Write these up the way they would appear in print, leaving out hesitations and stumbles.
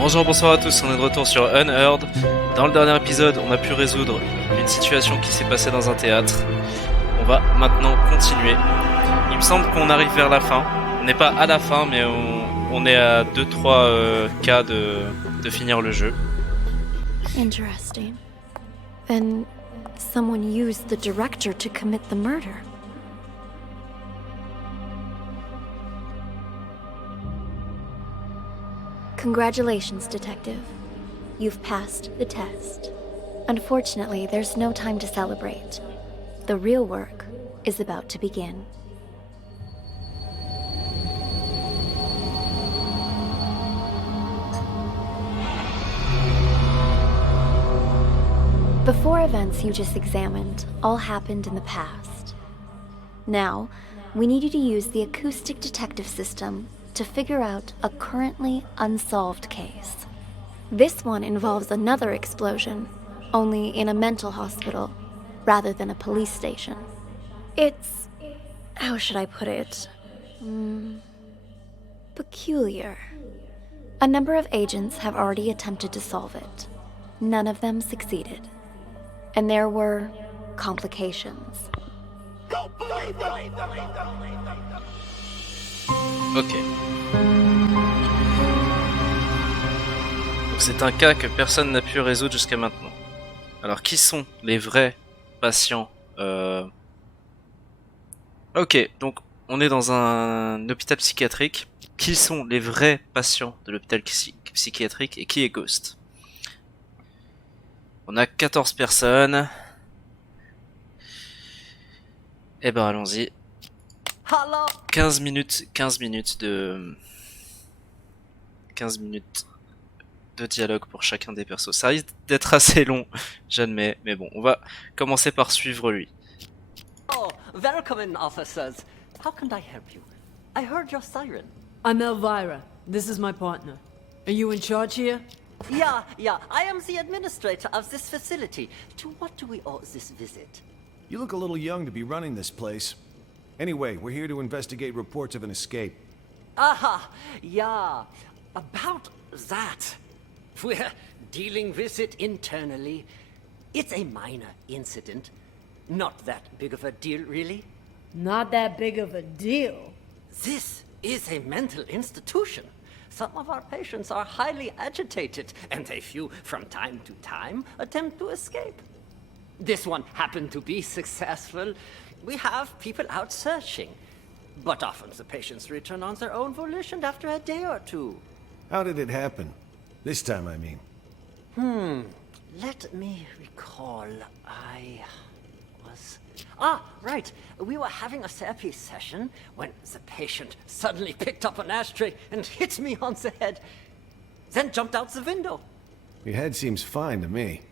Bonjour, bonsoir à tous, on est de retour sur Unheard. Dans le dernier épisode, on a pu résoudre une situation qui s'est passée dans un théâtre. On va maintenant continuer. Il me semble qu'on arrive vers la fin. On n'est pas à la fin, mais on est à 2-3 cas de finir le jeu. Interesting. Then someone used the director to commit the murder. Congratulations, Detective. You've passed the test. Unfortunately, there's no time to celebrate. The real work is about to begin. The four events you just examined all happened in the past. Now, we need you to use the acoustic detective system to figure out a currently unsolved case. This one involves another explosion, only in a mental hospital, rather than a police station. It's... how should I put it? Peculiar. A number of agents have already attempted to solve it. None of them succeeded. And there were complications. Ok. Donc c'est un cas que personne n'a pu résoudre jusqu'à maintenant. Alors qui sont les vrais patients Ok, donc on est dans un hôpital psychiatrique. Qui sont les vrais patients de l'hôpital psychiatrique et qui est Ghost? On a 14 personnes. Eh ben allons-y. 15 minutes de dialogue pour chacun des persos. Ça risque d'être assez long, j'admets, mais bon, on va commencer par suivre lui. Oh, welcome in, officers. How can I help you? I heard your siren. I'm Elvira. This is my partner. Are you in charge here? Yeah, I am the administrator of this facility. To what do we owe this visit? You look a little young to be running this place. Anyway, we're here to investigate reports of an escape. Aha, yeah. About that. We're dealing with it internally. It's a minor incident. Not that big of a deal, really. Not that big of a deal. This is a mental institution. Some of our patients are highly agitated, and a few, from time to time, attempt to escape. This one happened to be successful. We have people out searching. But often the patients return on their own volition after a day or two. How did it happen? This time, I mean. Let me recall. Right. We were having a therapy session when the patient suddenly picked up an ashtray and hit me on the head. Then jumped out the window. Your head seems fine to me.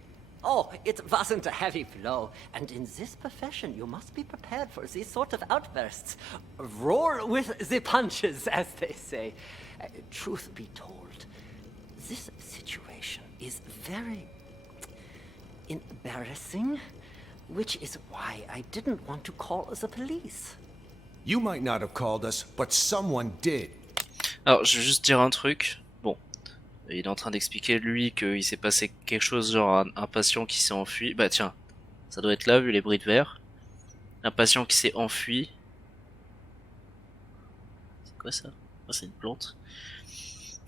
Oh, it wasn't a heavy blow. And in this profession, you must be prepared for these sort of outbursts. Roll with the punches, as they say. Truth be told, this situation is very embarrassing, which is why I didn't want to call the police. You might not have called us, but someone did. Alors je vais juste dire un truc. Bon, il est en train d'expliquer lui qu'il s'est passé quelque chose, genre un patient qui s'est enfui. Bah tiens, ça doit être là vu les bruits de verre. Un patient qui s'est enfui. C'est quoi ça? Oh, c'est une plante.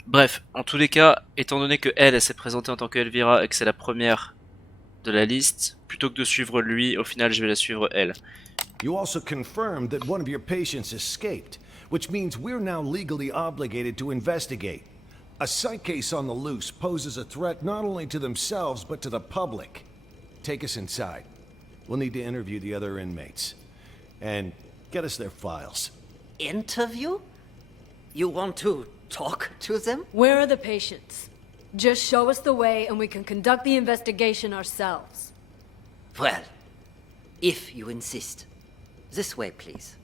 Bref, en tous les cas, étant donné que elle s'est présentée en tant que Elvira et que c'est la première de la liste, plutôt que de suivre lui, au final je vais la suivre elle. You also confirmed that one of your patients escaped, which means we're now legally obligated to investigate. A psych case on the loose poses a threat not only to themselves but to the public. Take us inside. We'll need to interview the other inmates. And get us their files. Interview? You want to talk to them? Where are the patients? Just show us the way and we can conduct the investigation ourselves. Well, if you insist. This way, please.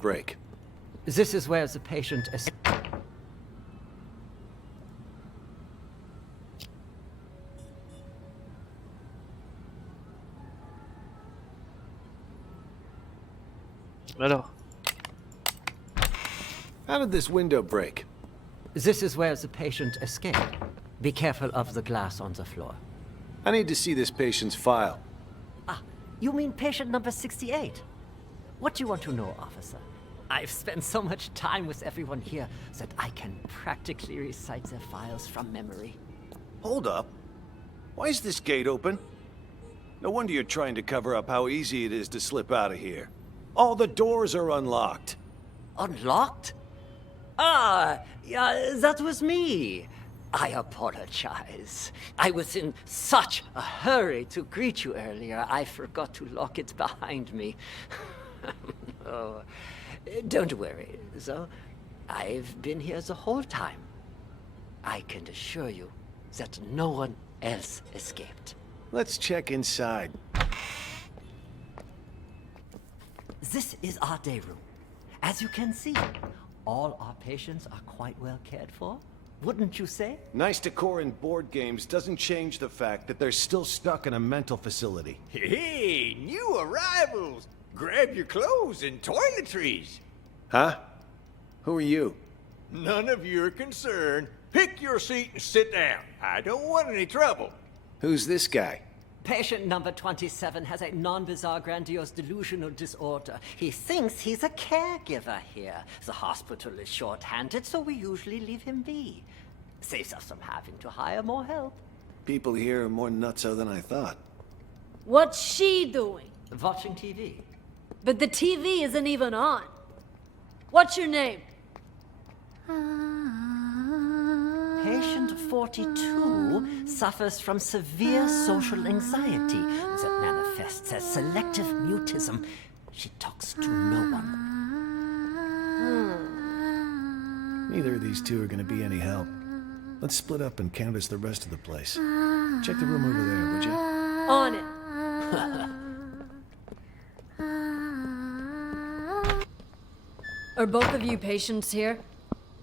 Break. This is where the patient is. Alors. How did this window break? This is where the patient escaped. Be careful of the glass on the floor. I need to see this patient's file. Ah, you mean patient number 68? What do you want to know, officer? I've spent so much time with everyone here that I can practically recite their files from memory. Hold up. Why is this gate open? No wonder you're trying to cover up how easy it is to slip out of here. All the doors are unlocked. Unlocked? Ah, yeah, that was me. I apologize. I was in such a hurry to greet you earlier, I forgot to lock it behind me. Oh, don't worry, though. I've been here the whole time. I can assure you that no one else escaped. Let's check inside. This is our day room. As you can see, all our patients are quite well cared for. Wouldn't you say? Nice decor in board games doesn't change the fact that they're still stuck in a mental facility. Hey, new arrivals! Grab your clothes and toiletries. Huh? Who are you? None of your concern. Pick your seat and sit down. I don't want any trouble. Who's this guy? Patient number 27 has a non-bizarre grandiose delusional disorder. He thinks he's a caregiver here. The hospital is short-handed, so we usually leave him be. Saves us from having to hire more help. People here are more nutso than I thought. What's she doing? Watching TV. But the TV isn't even on. What's your name? Patient 42 suffers from severe social anxiety that manifests as selective mutism. She talks to no one. Neither of these two are going to be any help. Let's split up and canvass the rest of the place. Check the room over there, would you? On it. Are both of you patients here?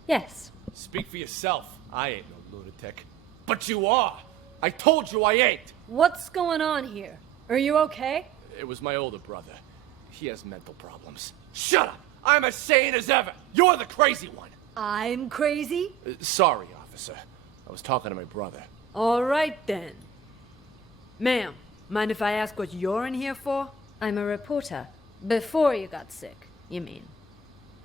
Yes. Speak for yourself. I ain't no lunatic. But you are! I told you I ain't! What's going on here? Are you okay? It was my older brother. He has mental problems. Shut up! I'm as sane as ever! You're the crazy one! I'm crazy? Sorry, officer. I was talking to my brother. All right then. Ma'am, mind if I ask what you're in here for? I'm a reporter. Before you got sick, you mean?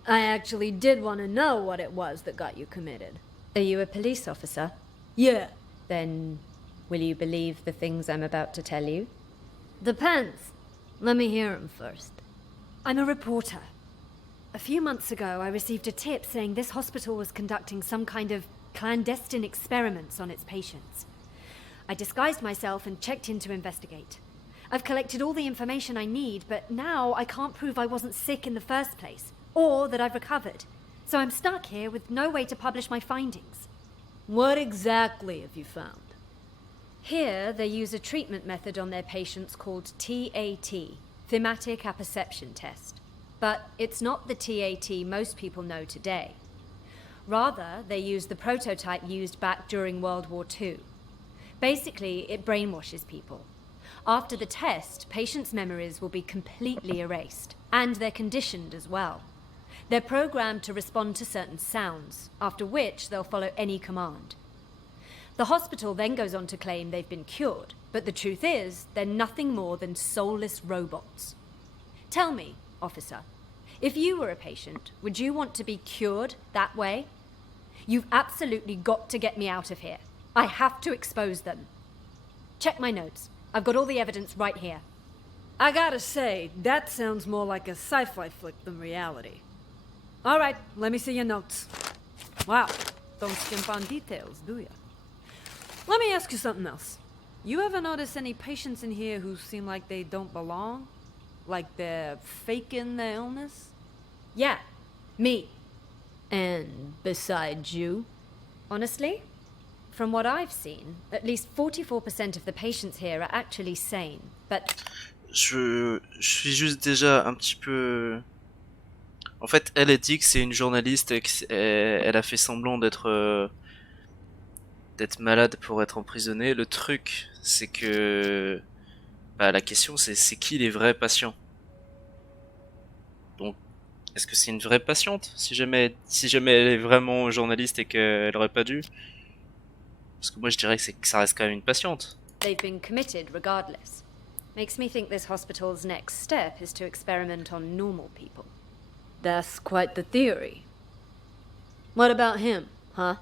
I actually did want to know what it was that got you committed. Are you a police officer? Yeah. Then will you believe the things I'm about to tell you? Depends. Let me hear 'em first. I'm a reporter. A few months ago, I received a tip saying this hospital was conducting some kind of clandestine experiments on its patients. I disguised myself and checked in to investigate. I've collected all the information I need, but now I can't prove I wasn't sick in the first place, or that I've recovered. So I'm stuck here with no way to publish my findings. What exactly have you found? Here, they use a treatment method on their patients called TAT, Thematic Apperception Test. But it's not the TAT most people know today. Rather, they use the prototype used back during World War II. Basically, it brainwashes people. After the test, patients' memories will be completely erased, and they're conditioned as well. They're programmed to respond to certain sounds, after which they'll follow any command. The hospital then goes on to claim they've been cured, but the truth is, they're nothing more than soulless robots. Tell me, officer, if you were a patient, would you want to be cured that way? You've absolutely got to get me out of here. I have to expose them. Check my notes. I've got all the evidence right here. I gotta say, that sounds more like a sci-fi flick than reality. All right, let me see your notes. Wow, don't skimp on details, do ya? Let me ask you something else. You ever notice any patients in here who seem like they don't belong? Like they're faking their illness? Yeah, me. And besides you? Honestly, from what I've seen, at least 44% of the patients here are actually sane, but... Je suis juste déjà un petit peu... En fait, elle dit que c'est une journaliste et qu'elle a fait semblant d'être malade pour être emprisonnée. Le truc, c'est que... Bah, la question, c'est qui les vrais patients? Donc, Est-ce que c'est une vraie patiente, si jamais elle est vraiment journaliste et qu'elle aurait pas dû? Parce que moi je dirais que ça reste quand même une patiente. They've been committed regardless. Makes me think this hospital's next step is to experiment on normal people. That's quite the theory. What about him, huh?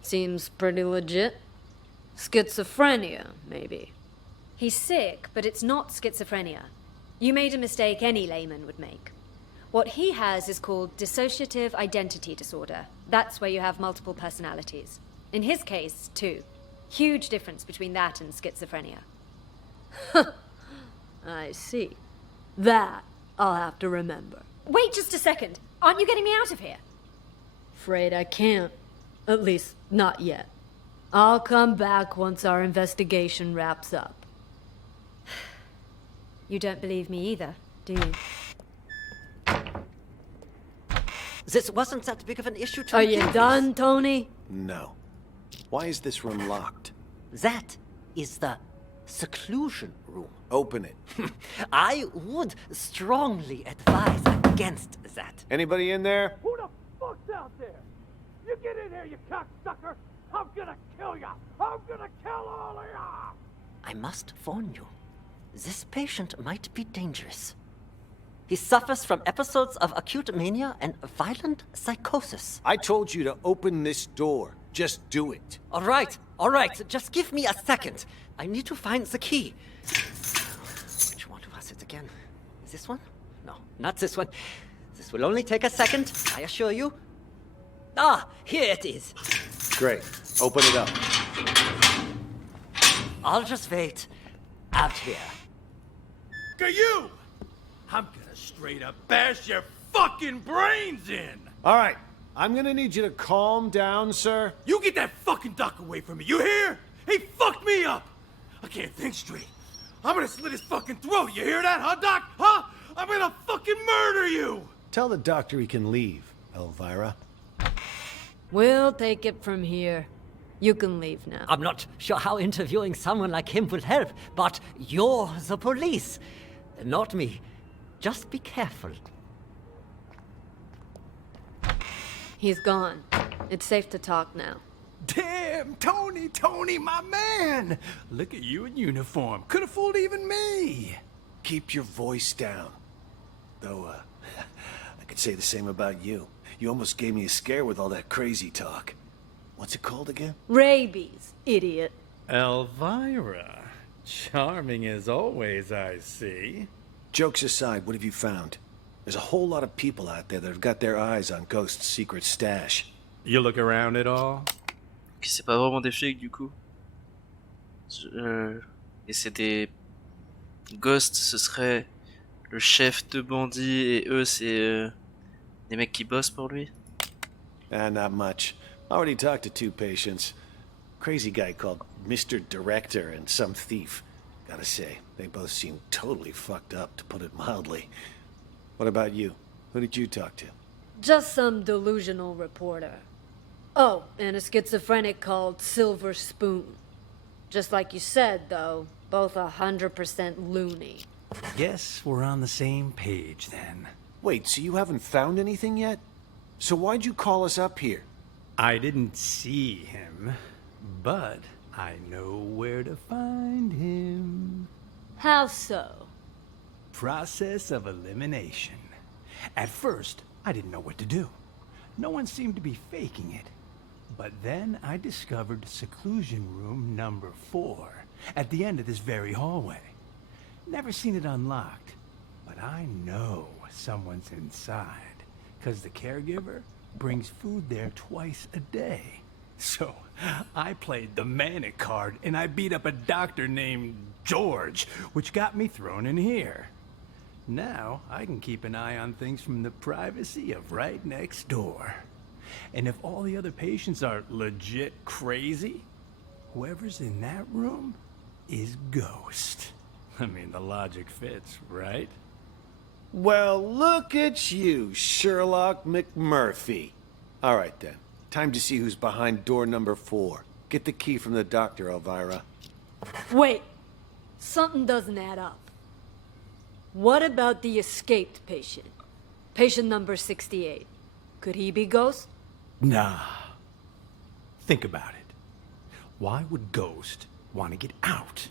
Seems pretty legit. Schizophrenia, maybe. He's sick, but it's not schizophrenia. You made a mistake any layman would make. What he has is called dissociative identity disorder. That's where you have multiple personalities. In his case, too. Huge difference between that and schizophrenia. I see. That I'll have to remember. Wait just a second. Aren't you getting me out of here? Afraid I can't. At least, not yet. I'll come back once our investigation wraps up. You don't believe me either, do you? This wasn't that big of an issue to Are begin you with. done, Tony? No. Why is this room locked? That is the seclusion room. Open it. I would strongly advise against that. Anybody in there? Who the fuck's out there? You get in here, you cocksucker! I'm gonna kill ya! I'm gonna kill all of ya! I must warn you, this patient might be dangerous. He suffers from episodes of acute mania and violent psychosis. I told you to open this door. Just do it. All right, just give me a second. I need to find the key. Which one was it again? Is this one? No, not this one. This will only take a second, I assure you. Ah, here it is. Great. Open it up. I'll just wait out here. Hey, you! I'm gonna straight up bash your fucking brains in! All right. I'm gonna need you to calm down, sir. You get that fucking doc away from me, you hear? He fucked me up! I can't think straight. I'm gonna slit his fucking throat, you hear that, huh, Doc? Huh? I'm gonna fucking murder you! Tell the doctor he can leave, Elvira. We'll take it from here. You can leave now. I'm not sure how interviewing someone like him will help, but you're the police, not me. Just be careful. He's gone. It's safe to talk now. Damn, Tony, my man! Look at you in uniform. Could have fooled even me. Keep your voice down. Though, I could say the same about you. You almost gave me a scare with all that crazy talk. What's it called again? Rabies, idiot. Elvira. Charming as always, I see. Jokes aside, what have you found? There's a whole lot of people out there that have got their eyes on Ghost's secret stash. You look around at all? Ok, c'est pas vraiment des flics du coup. Et c'est des... Ghost, ce serait le chef de bandits et eux c'est des mecs qui bossent pour lui. Not much. Already talked to 2 patients. Crazy guy called Mr. Director and some thief. Gotta say, they both seem totally fucked up, to put it mildly. What about you? Who did you talk to? Just some delusional reporter. Oh, and a schizophrenic called Silver Spoon. Just like you said, though, both 100% loony. Guess we're on the same page then. Wait, so you haven't found anything yet? So why'd you call us up here? I didn't see him, but I know where to find him. How so? Process of elimination. At first, I didn't know what to do. No one seemed to be faking it. But then I discovered seclusion room number 4 at the end of this very hallway. Never seen it unlocked, but I know someone's inside, 'cause the caregiver brings food there twice a day. So I played the manic card and I beat up a doctor named George, which got me thrown in here. Now I can keep an eye on things from the privacy of right next door. And if all the other patients are legit crazy, whoever's in that room is Ghost. I mean, the logic fits, right? Well, look at you, Sherlock McMurphy. All right, then. Time to see who's behind door number 4. Get the key from the doctor, Elvira. Wait, something doesn't add up. What about the escaped patient? Patient number 68. Could he be Ghost? Nah. Think about it. Why would Ghost want to get out?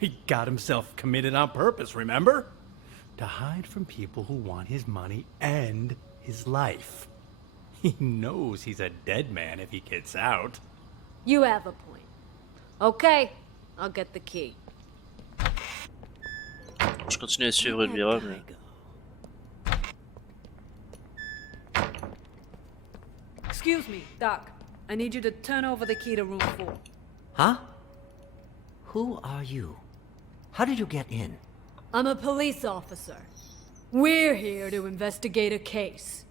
He got himself committed on purpose, remember? To hide from people who want his money and his life. He knows he's a dead man if he gets out. You have a point. Okay, I'll get the key. Je continue à suivre Elvira, mais... Excuse me, Doc. I need you to turn over the key to room 4. Huh? Who are you? How did you get in? I'm a police officer. We're here to investigate a case.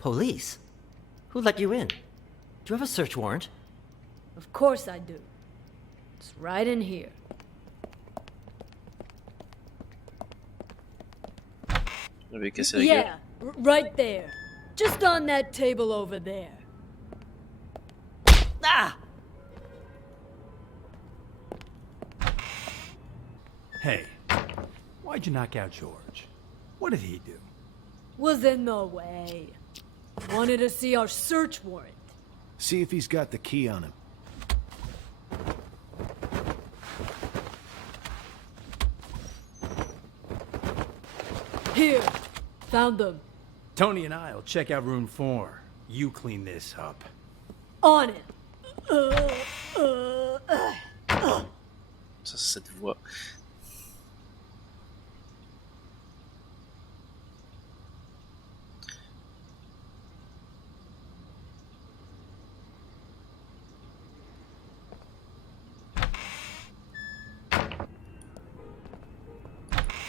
Police? Who let you in? Do you have a search warrant? Of course I do. It's right in here. Yeah, right there. Just on that table over there. Ah! Hey, why'd you knock out George? What did he do? Was in the way. Wanted to see our search warrant. See if he's got the key on him. Here. Found them. Tony and I'll check out room 4. You clean this up. On it. Ça, c'est cette voix.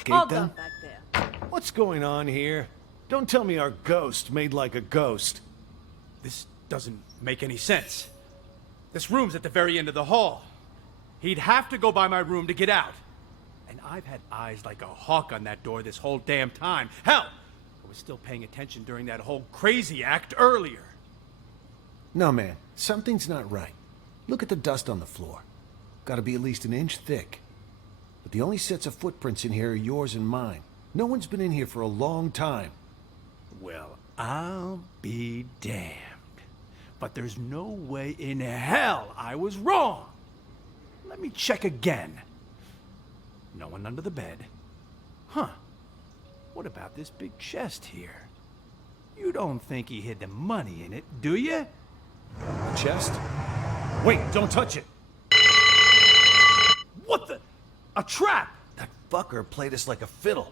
Hold them? up back there. What's going on here? Don't tell me our ghost made like a ghost. This doesn't make any sense. This room's at the very end of the hall. He'd have to go by my room to get out. And I've had eyes like a hawk on that door this whole damn time. Hell, I was still paying attention during that whole crazy act earlier. No, man. Something's not right. Look at the dust on the floor. Gotta be at least an inch thick. But the only sets of footprints in here are yours and mine. No one's been in here for a long time. Well, I'll be damned. But there's no way in hell I was wrong. Let me check again. No one under the bed. Huh. What about this big chest here? You don't think he hid the money in it, do you? Chest? Wait, don't touch it! What the? A trap! That fucker played us like a fiddle.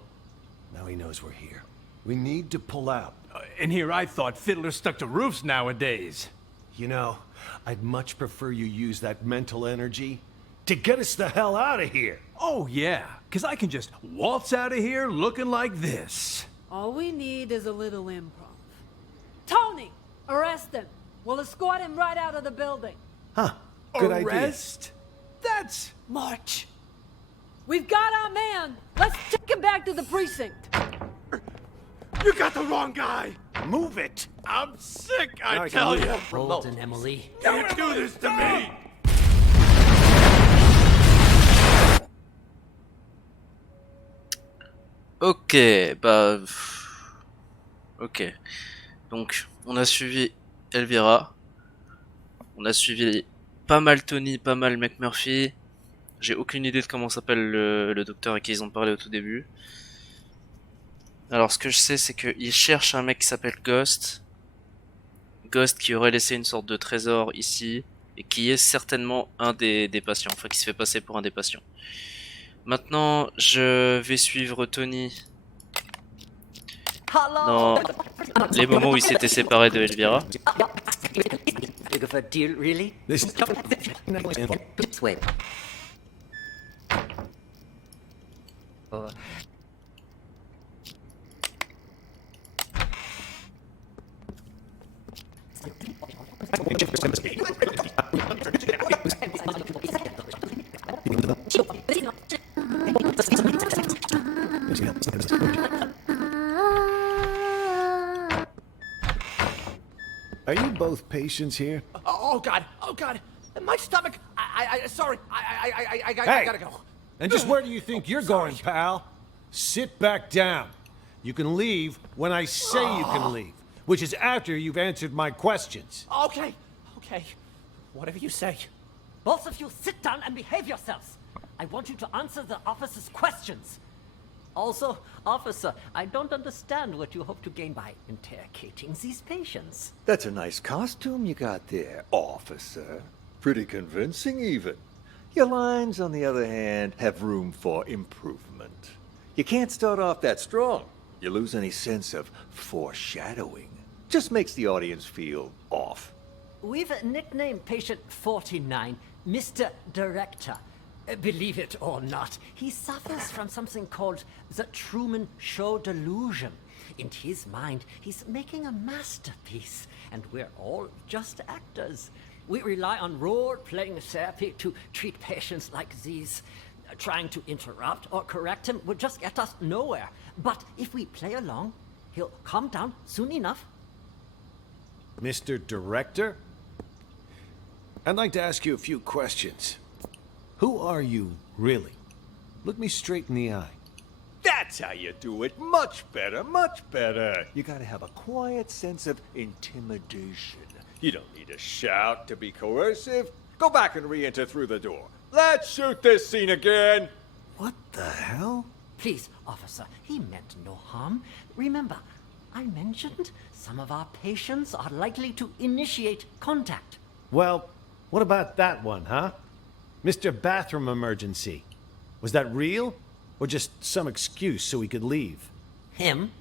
Now he knows we're here. We need to pull out. And here I thought fiddlers stuck to roofs nowadays. You know, I'd much prefer you use that mental energy to get us the hell out of here. Oh yeah, because I can just waltz out of here looking like this. All we need is a little improv. Tony! Arrest him! We'll escort him right out of the building. Huh, good idea. Arrest? That's... March! We've got our man! Let's take him back to the precinct! You got the wrong guy! Move it! I'm sick, I Alright, tell move you! it. Bolton, Emily. Don't do this to me! Ok, bah... Ok. Donc, on a suivi Elvira. On a suivi pas mal Tony, pas mal McMurphy. J'ai aucune idée de comment s'appelle le docteur à qui ils ont parlé au tout début. Alors, ce que je sais, c'est qu'ils cherchent un mec qui s'appelle Ghost. Ghost qui aurait laissé une sorte de trésor ici. Et qui est certainement un des patients. Enfin, qui se fait passer pour un des patients. Maintenant, je vais suivre Tony dans les moments où il s'était séparé de Elvira. Big of a deal, really? This Wait. Are you both patients here? Oh God! Oh God! My stomach! Sorry. I Hey! gotta go. And just where do you think you're going, pal? Sit back down. You can leave when I say you can leave, which is after you've answered my questions. Okay, okay. Whatever you say. Both of you sit down and behave yourselves. I want you to answer the officer's questions. Also, officer, I don't understand what you hope to gain by interrogating these patients. That's a nice costume you got there, officer. Pretty convincing, even. Your lines, on the other hand, have room for improvement. You can't start off that strong. You lose any sense of foreshadowing. Just makes the audience feel off. We've nicknamed patient 49 Mr. Director. Believe it or not, he suffers from something called the Truman Show delusion. In his mind, he's making a masterpiece, and we're all just actors. We rely on role-playing therapy to treat patients like these. Trying to interrupt or correct him would just get us nowhere. But if we play along, he'll calm down soon enough. Mr. Director? I'd like to ask you a few questions. Who are you, really? Look me straight in the eye. That's how you do it. Much better, much better. You gotta have a quiet sense of intimidation. You don't need to shout to be coercive. Go back and re-enter through the door. Let's shoot this scene again. What the hell? Please, officer, he meant no harm. Remember, I mentioned some of our patients are likely to initiate contact. Well, what about that one, huh? Mr. Bathroom Emergency. Was that real? Or just some excuse so he could leave? Him?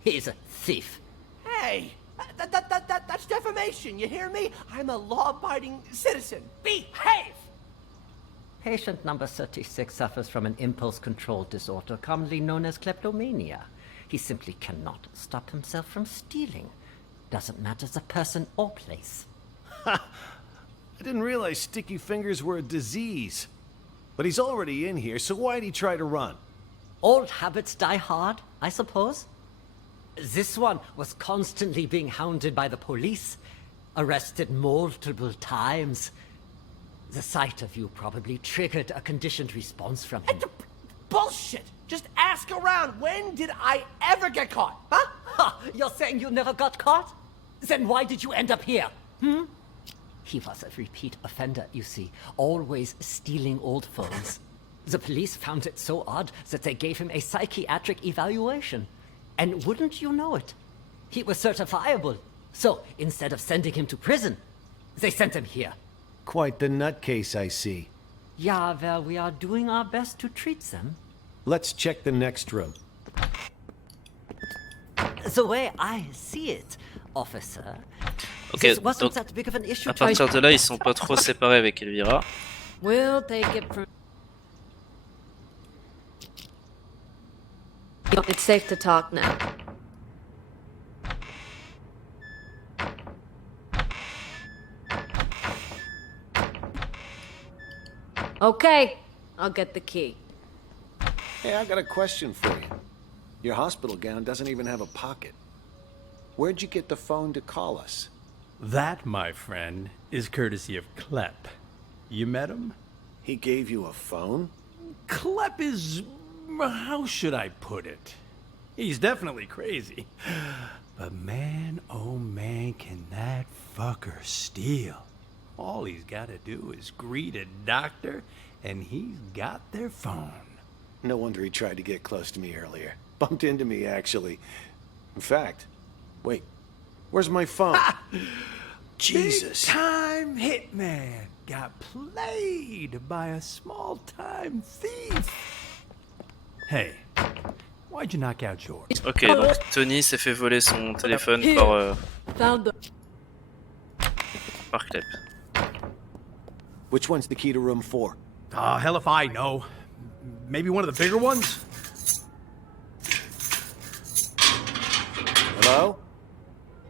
He's a thief. Hey, that's defamation, you hear me? I'm a law-abiding citizen. Behave! Patient number 36 suffers from an impulse control disorder commonly known as kleptomania. He simply cannot stop himself from stealing. Doesn't matter the person or place. I didn't realize sticky fingers were a disease. But he's already in here, so why'd he try to run? Old habits die hard, I suppose. This one was constantly being hounded by the police, arrested multiple times. The sight of you probably triggered a conditioned response from him. Bullshit! Just ask around. When did I ever get caught? Huh? Ha! You're saying you never got caught? Then why did you end up here? He was a repeat offender, you see, always stealing old phones. The police found it so odd that they gave him a psychiatric evaluation. And wouldn't you know it? He was certifiable. So, instead of sending him to prison, they sent him here. Quite the nutcase, I see. Yeah, well, we are doing our best to treat them. Let's check the next room. The way I see it, officer, Ok, this wasn't donc that big of an issue à partir de là, ils sont pas trop séparés avec Elvira. We'll take it from... It's safe to talk now. Okay, I'll get the key. Hey, I got a question for you. Your hospital gown doesn't even have a pocket. Where'd you get the phone to call us? That, my friend, is courtesy of Klep. You met him? He gave you a phone? Klep is... how should I put it? He's definitely crazy. But man, oh man, can that fucker steal. All he's gotta do is greet a doctor, and he's got their phone. No wonder he tried to get close to me earlier. Bumped into me, actually. In fact, wait, where's my phone? Jesus. Big-time hitman got played by a small-time thief. Hey, why'd you knock out yours? Ok, donc Tony s'est fait voler son téléphone par Klep. Which one's the key to room 4? Oh, hell if I know. Maybe one of the bigger ones? Hello?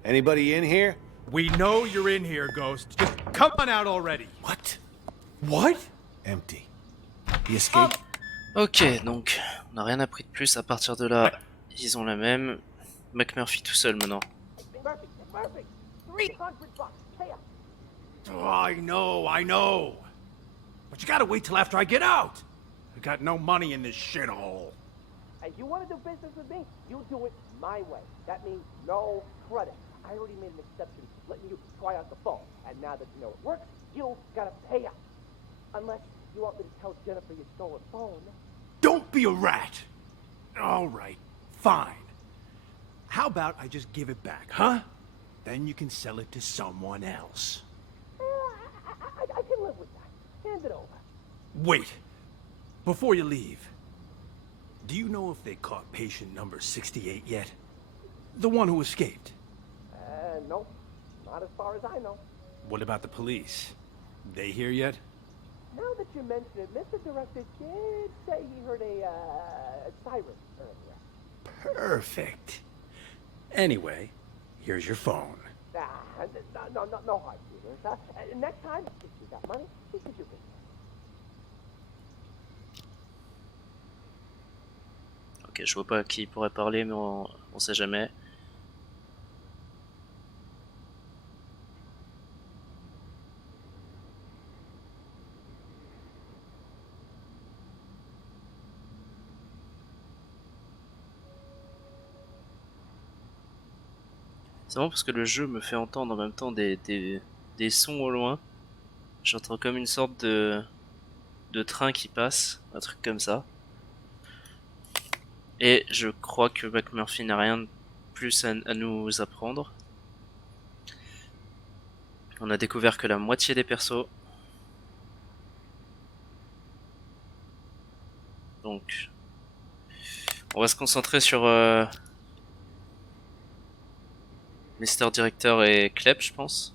Anybody in here? We know you're in here, Ghost. Just come on out already. What? What? Empty. He escaped? Ok, donc on n'a rien appris de plus. À partir de là, ils ont la même. McMurphy tout seul maintenant. Murphy, $300. Hey, Oh, I know. But you gotta wait till after I get out. I got no money in this shithole. And you want to do business with me? You do it my way. That means no credit. I already made an exception, letting you try out the phone. And now that you know it works, you gotta pay up. Unless you want me to tell Jennifer you stole her phone. Don't be a rat! All right, fine. How about I just give it back, huh? Then you can sell it to someone else. I can live with that. Hand it over. Wait. Before you leave, do you know if they caught patient number 68 yet? The one who escaped? No. Not as far as I know. What about the police? They here yet? Now that you mention it, Mr. Director did say he heard a siren earlier. Perfect. Anyway, here's your phone. No hard feelings. Next time, if you got money, we could do business. Ok, je vois pas à qui il pourrait parler, mais on sait jamais. C'est marrant parce que le jeu me fait entendre en même temps des sons au loin. J'entends comme une sorte de train qui passe, un truc comme ça. Et je crois que McMurphy n'a rien de plus à nous apprendre. On a découvert que la moitié des persos. Donc, on va se concentrer sur Mr. Director et Klep, je pense.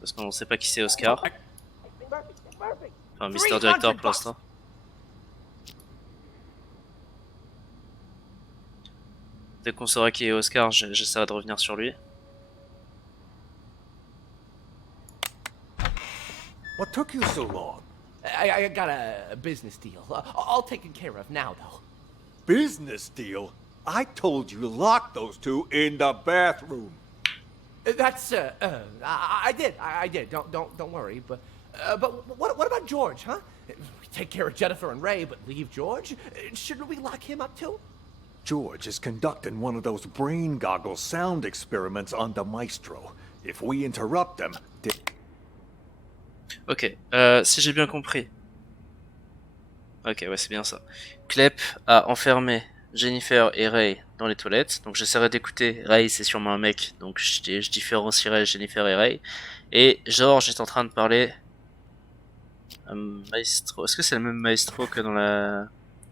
Parce qu'on ne sait pas qui c'est Oscar. Enfin, Mr. Director pour l'instant. Dès qu'on saura qui est Oscar, j'essaierai de revenir sur lui. What took you so long? I got a business deal. All taken care of now, though. Business deal? I told you to lock those two in the bathroom. That's I did. Don't worry. But what about George, huh? We take care of Jennifer and Ray, but leave George? Shouldn't we lock him up too? George is conducting one of those brain goggle sound experiments on the Maestro. If we interrupt them, Ok, si j'ai bien compris. Ok, ouais, c'est bien ça. Klep a enfermé Jennifer et Ray dans les toilettes. Donc j'essaierai d'écouter. Ray, c'est sûrement un mec, donc je différencierai Jennifer et Ray. Et George est en train de parler à Maestro. Est-ce que c'est le même Maestro que dans la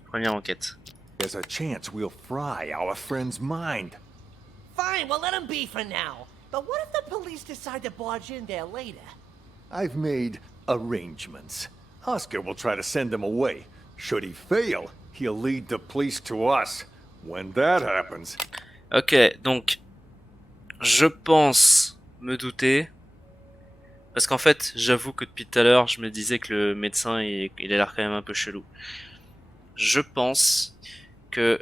première enquête? There's a chance we'll fry our friend's mind. Fine, we'll let him be for now. But what if the police decide to barge in there later? I've made arrangements. Oscar will try to send him away. Should he fail, he'll lead the police to us. When that happens... Ok, donc je pense me douter. Parce qu'en fait, j'avoue que depuis tout à l'heure, je me disais que le médecin, il a l'air quand même un peu chelou. Je pense que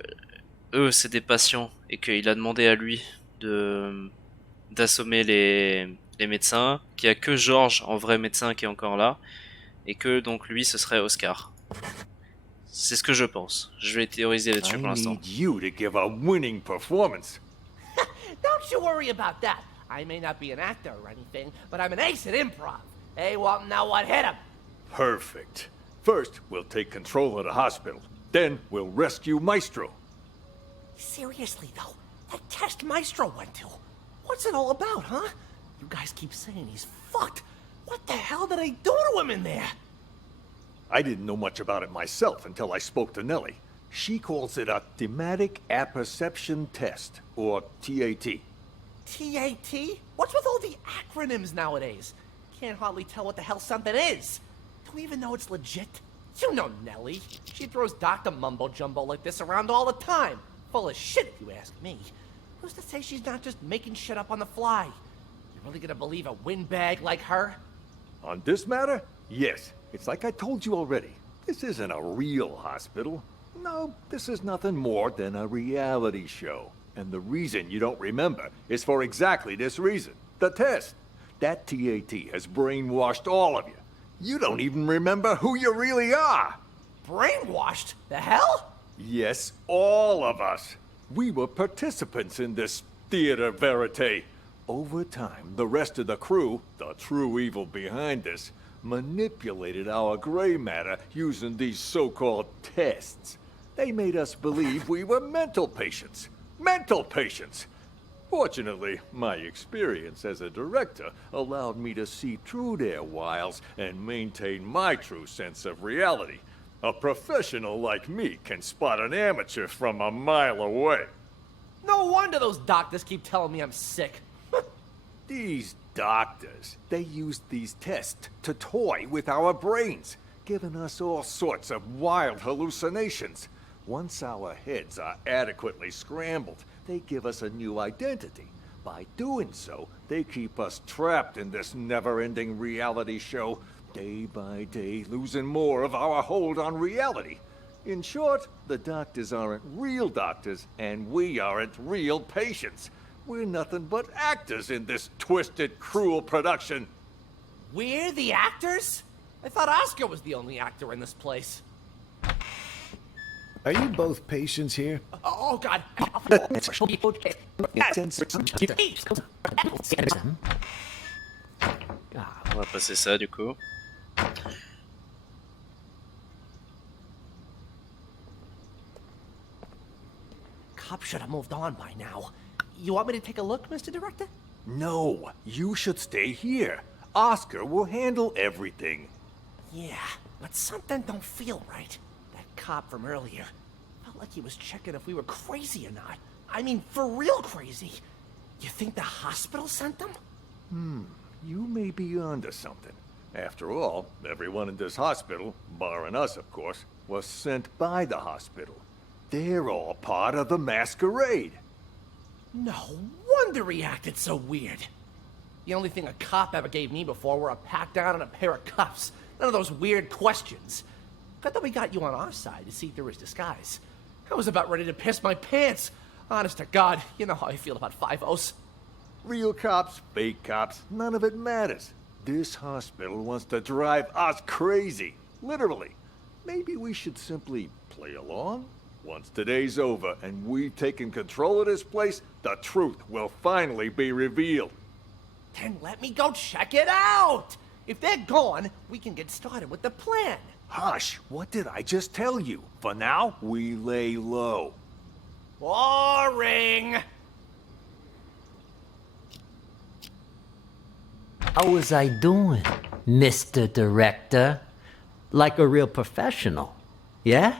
eux, c'est des patients et qu'il a demandé à lui d'assommer les médecins, qu'il y a que George en vrai médecin qui est encore là, et que donc lui ce serait Oscar. C'est ce que je pense. Je vais théoriser là-dessus pour l'instant. I need you to give a winning performance. Don't you worry about that. I may not be an actor or anything, but I'm an ace at improv. Hey, well, now what hit him? Perfect. First, we'll take control of the hospital. Then, we'll rescue Maestro. Seriously, though, that test Maestro went to. What's it all about, huh? You guys keep saying he's fucked. What the hell did they do to him in there? I didn't know much about it myself until I spoke to Nellie. She calls it a thematic apperception test, or TAT. TAT? What's with all the acronyms nowadays? Can't hardly tell what the hell something is. Do we even know it's legit? You know Nellie. She throws Dr. Mumbo Jumbo like this around all the time. Full of shit, if you ask me. Who's to say she's not just making shit up on the fly? You really gonna believe a windbag like her? On this matter? Yes. It's like I told you already. This isn't a real hospital. No, this is nothing more than a reality show. And the reason you don't remember is for exactly this reason. The test. That TAT has brainwashed all of you. You don't even remember who you really are. Brainwashed? The hell? Yes, all of us. We were participants in this theater verite. Over time, the rest of the crew, the true evil behind this, manipulated our gray matter using these so-called tests. They made us believe we were mental patients. Mental patients! Fortunately, my experience as a director allowed me to see through their wiles and maintain my true sense of reality. A professional like me can spot an amateur from a mile away. No wonder those doctors keep telling me I'm sick. These doctors, they used these tests to toy with our brains, giving us all sorts of wild hallucinations. Once our heads are adequately scrambled, they give us a new identity. By doing so, they keep us trapped in this never-ending reality show, day by day losing more of our hold on reality. In short, the doctors aren't real doctors, and we aren't real patients. We're nothing but actors in this twisted, cruel production. We're the actors? I thought Oscar was the only actor in this place. Are you both patients here? Oh, God. On va passer ça du coup. Cop should have moved on by now. You want me to take a look, Mr. Director? No, you should stay here. Oscar will handle everything. Yeah, but something don't feel right. That cop from earlier felt like he was checking if we were crazy or not. I mean, for real crazy. You think the hospital sent them? You may be onto something. After all, everyone in this hospital, barring us of course, was sent by the hospital. They're all part of the masquerade. No wonder he acted so weird. The only thing a cop ever gave me before were a pat down and a pair of cuffs. None of those weird questions. Good that we got you on our side to see through his disguise. I was about ready to piss my pants. Honest to God, you know how I feel about 5-0s. Real cops, fake cops, none of it matters. This hospital wants to drive us crazy. Literally. Maybe we should simply play along? Once today's over and we've taken control of this place, the truth will finally be revealed. Then let me go check it out! If they're gone, we can get started with the plan. Hush, what did I just tell you? For now, we lay low. Boring! How was I doing, Mr. Director? Like a real professional, yeah?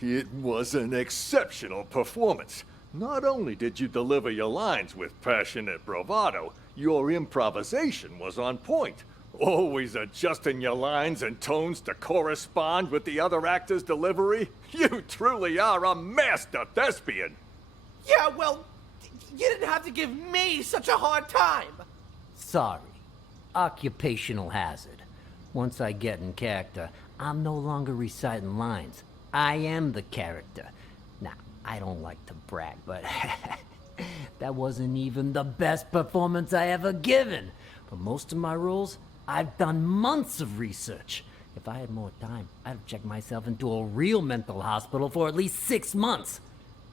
It was an exceptional performance. Not only did you deliver your lines with passionate bravado, your improvisation was on point. Always adjusting your lines and tones to correspond with the other actor's delivery. You truly are a master thespian. Yeah, well, you didn't have to give me such a hard time. Sorry. Occupational hazard. Once I get in character, I'm no longer reciting lines. I am the character. Now, I don't like to brag, but that wasn't even the best performance I ever given. For most of my roles, I've done months of research. If I had more time, I'd have checked myself into a real mental hospital for at least 6 months.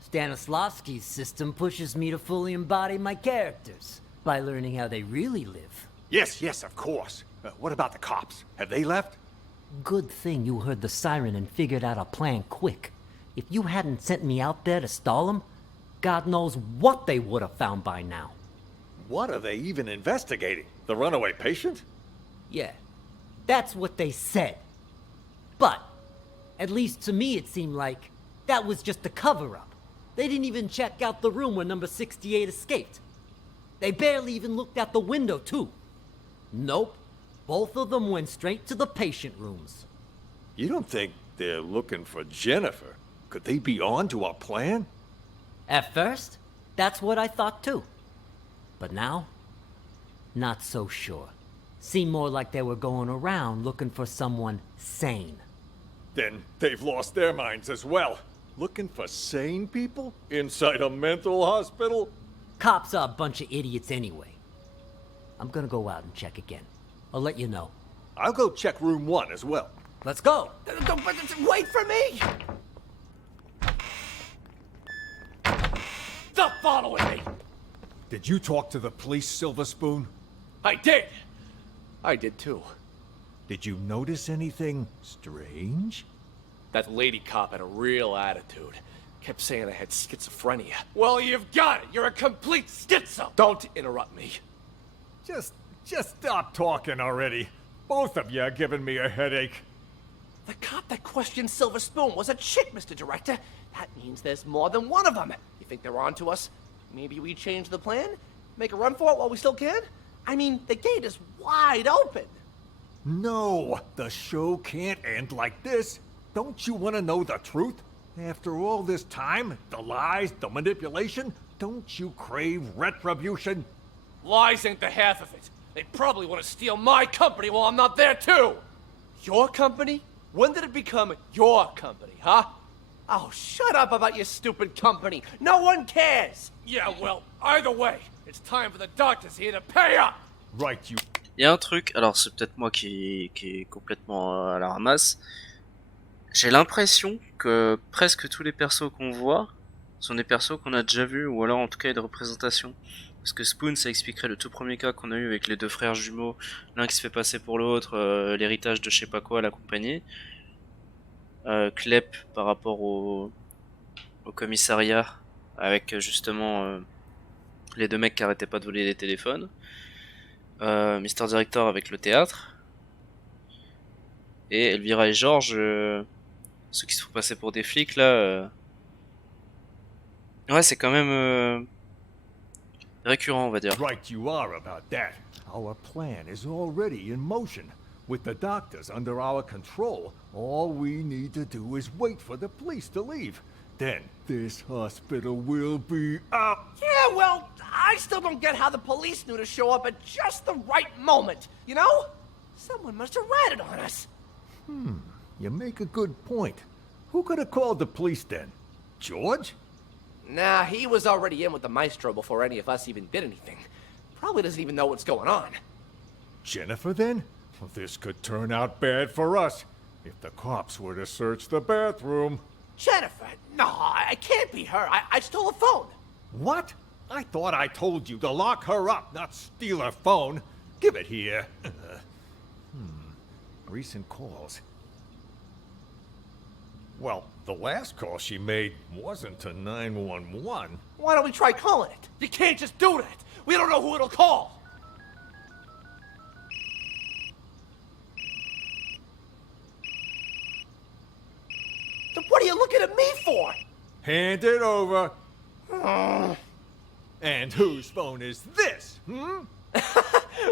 Stanislavski's system pushes me to fully embody my characters by learning how they really live. Yes, of course. What about the cops? Have they left? Good thing you heard the siren and figured out a plan quick. If you hadn't sent me out there to stall them, God knows what they would have found by now. What are they even investigating? The runaway patient? Yeah, that's what they said. But, at least to me it seemed like that was just a cover-up. They didn't even check out the room where number 68 escaped. They barely even looked out the window, too. Nope. Both of them went straight to the patient rooms. You don't think they're looking for Jennifer? Could they be on to our plan? At first, that's what I thought too. But now, not so sure. Seemed more like they were going around looking for someone sane. Then they've lost their minds as well. Looking for sane people? Inside a mental hospital? Cops are a bunch of idiots anyway. I'm gonna go out and check again. I'll let you know. I'll go check room 1 as well. Let's go. Wait for me! Stop following me! Did you talk to the police, Silver Spoon? I did! I did too. Did you notice anything strange? That lady cop had a real attitude. Kept saying I had schizophrenia. Well, you've got it! You're a complete schizo! Don't interrupt me. Just stop talking already. Both of you are giving me a headache. The cop that questioned Silver Spoon was a chick, Mr. Director. That means there's more than one of them. You think they're on to us? Maybe we change the plan? Make a run for it while we still can? I mean, the gate is wide open. No, the show can't end like this. Don't you want to know the truth? After all this time, the lies, the manipulation, don't you crave retribution? Lies ain't the half of it. They probably want to steal my company while I'm not there, too. Your company? When did it become your company, huh? Oh, shut up about your stupid company. No one cares. Yeah, well, either way, it's time for the doctors here to pay up. Right, you. Il y a un truc, alors c'est peut-être moi qui est complètement à la ramasse. J'ai l'impression que presque tous les persos qu'on voit sont des persos qu'on a déjà vus, ou alors en tout cas il y a des représentations. Parce que Spoon, ça expliquerait le tout premier cas qu'on a eu avec les deux frères jumeaux, l'un qui se fait passer pour l'autre, l'héritage de je sais pas quoi à la compagnie. Clep par rapport au commissariat, avec justement les deux mecs qui arrêtaient pas de voler les téléphones. Mister Director avec le théâtre. Et Elvira et George, ceux qui se font passer pour des flics là. Ouais, c'est quand même récurrent, on va dire. Right you are about that. Our plan is already in motion. With the doctors under our control, all we need to do is wait for the police to leave. Then this hospital will be up. Yeah, well, I still don't get how the police knew to show up at just the right moment, you know? Someone must have ratted on us. You make a good point. Who could have called the police then? George? Nah, he was already in with the maestro before any of us even did anything. Probably doesn't even know what's going on. Jennifer then? Well, this could turn out bad for us. If the cops were to search the bathroom. Jennifer? No, it can't be her. I stole a phone. What? I thought I told you to lock her up, not steal her phone. Give it here. Recent calls. Well, the last call she made wasn't to 911. Why don't we try calling it? You can't just do that. We don't know who it'll call. Then what are you looking at me for? Hand it over. And whose phone is this,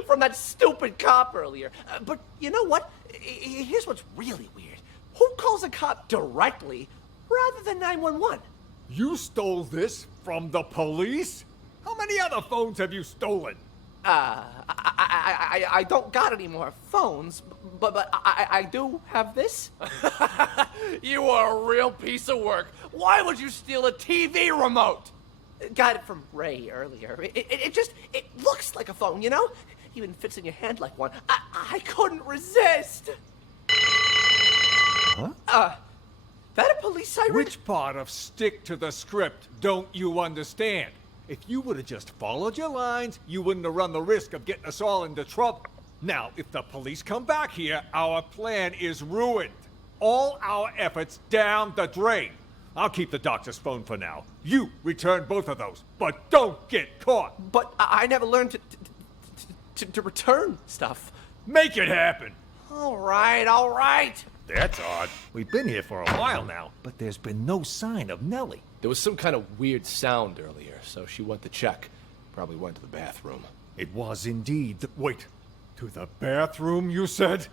From that stupid cop earlier. But you know what? Here's what's really weird. Who calls a cop directly rather than 911? You stole this from the police? How many other phones have you stolen? I don't got any more phones, but I do have this. You are a real piece of work. Why would you steal a TV remote? Got it from Ray earlier. It looks like a phone, you know? Even fits in your hand like one. I couldn't resist. Huh? That a police siren? Which part of stick to the script don't you understand? If you would have just followed your lines, you wouldn't have run the risk of getting us all into trouble. Now, if the police come back here, our plan is ruined. All our efforts down the drain. I'll keep the doctor's phone for now. You return both of those, but don't get caught. But I never learned to return stuff. Make it happen. All right. That's odd. We've been here for a while now, but there's been no sign of Nellie. There was some kind of weird sound earlier, so she went to check. Probably went to the bathroom. It was indeed Wait, to the bathroom, you said?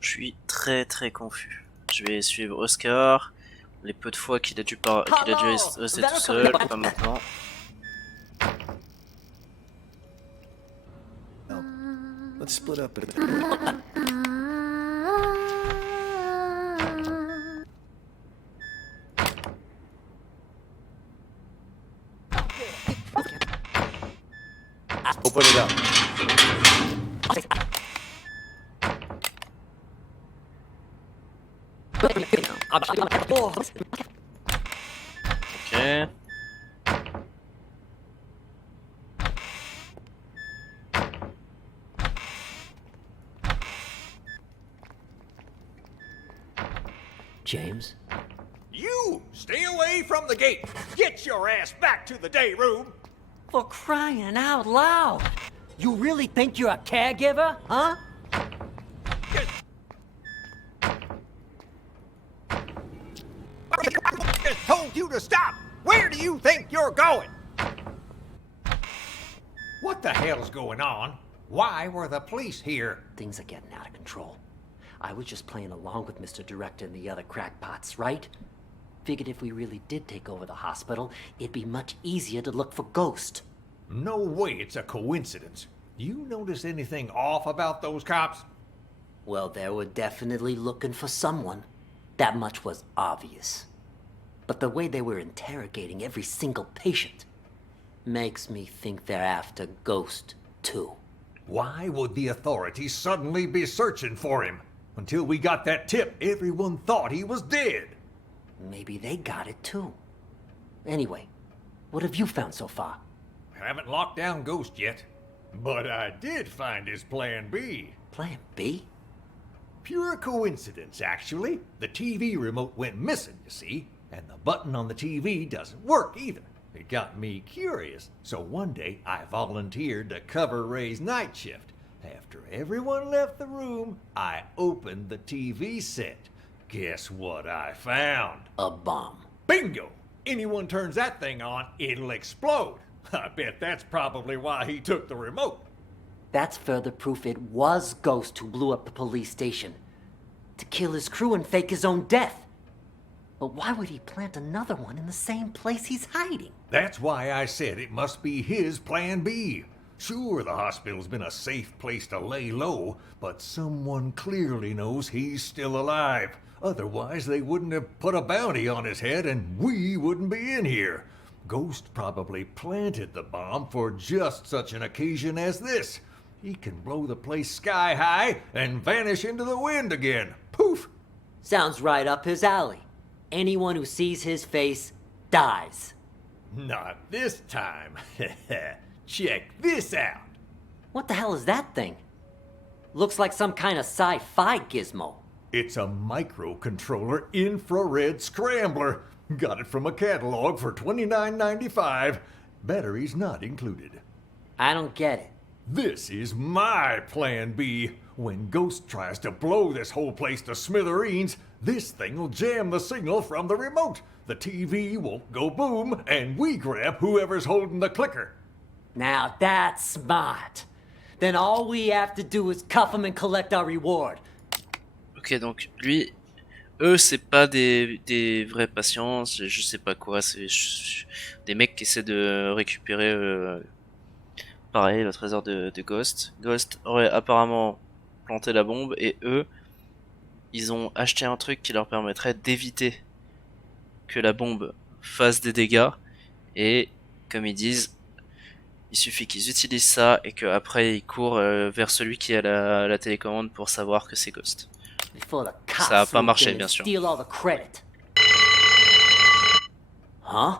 Je suis très confus. Je vais suivre Oscar, les peu de fois qu'il a dû rester tout seul, pas maintenant. Let's split up at Open it up. Ok. James? You! Stay away from the gate! Get your ass back to the day room! For crying out loud! You really think you're a caregiver, huh? I just told you to stop! Where do you think you're going? What the hell's going on? Why were the police here? Things are getting out of control. I was just playing along with Mr. Director and the other crackpots, right? Figured if we really did take over the hospital, it'd be much easier to look for Ghost. No way it's a coincidence. You notice anything off about those cops? Well, they were definitely looking for someone. That much was obvious. But the way they were interrogating every single patient makes me think they're after Ghost, too. Why would the authorities suddenly be searching for him? Until we got that tip, everyone thought he was dead. Maybe they got it, too. Anyway, what have you found so far? Haven't locked down Ghost yet. But I did find his plan B. Plan B? Pure coincidence, actually. The TV remote went missing, you see, and the button on the TV doesn't work either. It got me curious, so one day I volunteered to cover Ray's night shift. After everyone left the room, I opened the TV set. Guess what I found? A bomb. Bingo! Anyone turns that thing on, it'll explode. I bet that's probably why he took the remote. That's further proof it was Ghost who blew up the police station. To kill his crew and fake his own death. But why would he plant another one in the same place he's hiding? That's why I said it must be his plan B. Sure, the hospital's been a safe place to lay low, but someone clearly knows he's still alive. Otherwise, they wouldn't have put a bounty on his head and we wouldn't be in here. Ghost probably planted the bomb for just such an occasion as this. He can blow the place sky high and vanish into the wind again. Poof! Sounds right up his alley. Anyone who sees his face dies. Not this time. Check this out. What the hell is that thing? Looks like some kind of sci-fi gizmo. It's a microcontroller infrared scrambler. Got it from a catalog for $29.95. Batteries not included. I don't get it. This is my plan B. When Ghost tries to blow this whole place to smithereens, this thing will jam the signal from the remote. The TV won't go boom, and we grab whoever's holding the clicker. Now that's smart. Then all we have to do is cuff him and collect our reward. Ok, donc lui, eux, c'est pas des vrais patients, je sais pas quoi, c'est des mecs qui essaient de récupérer, pareil, le trésor de Ghost. Ghost aurait apparemment planté la bombe et eux, ils ont acheté un truc qui leur permettrait d'éviter que la bombe fasse des dégâts et, comme ils disent, il suffit qu'ils utilisent ça et qu'après ils courent vers celui qui a la télécommande pour savoir que c'est Ghost. Ça a pas marché, bien sûr. Huh?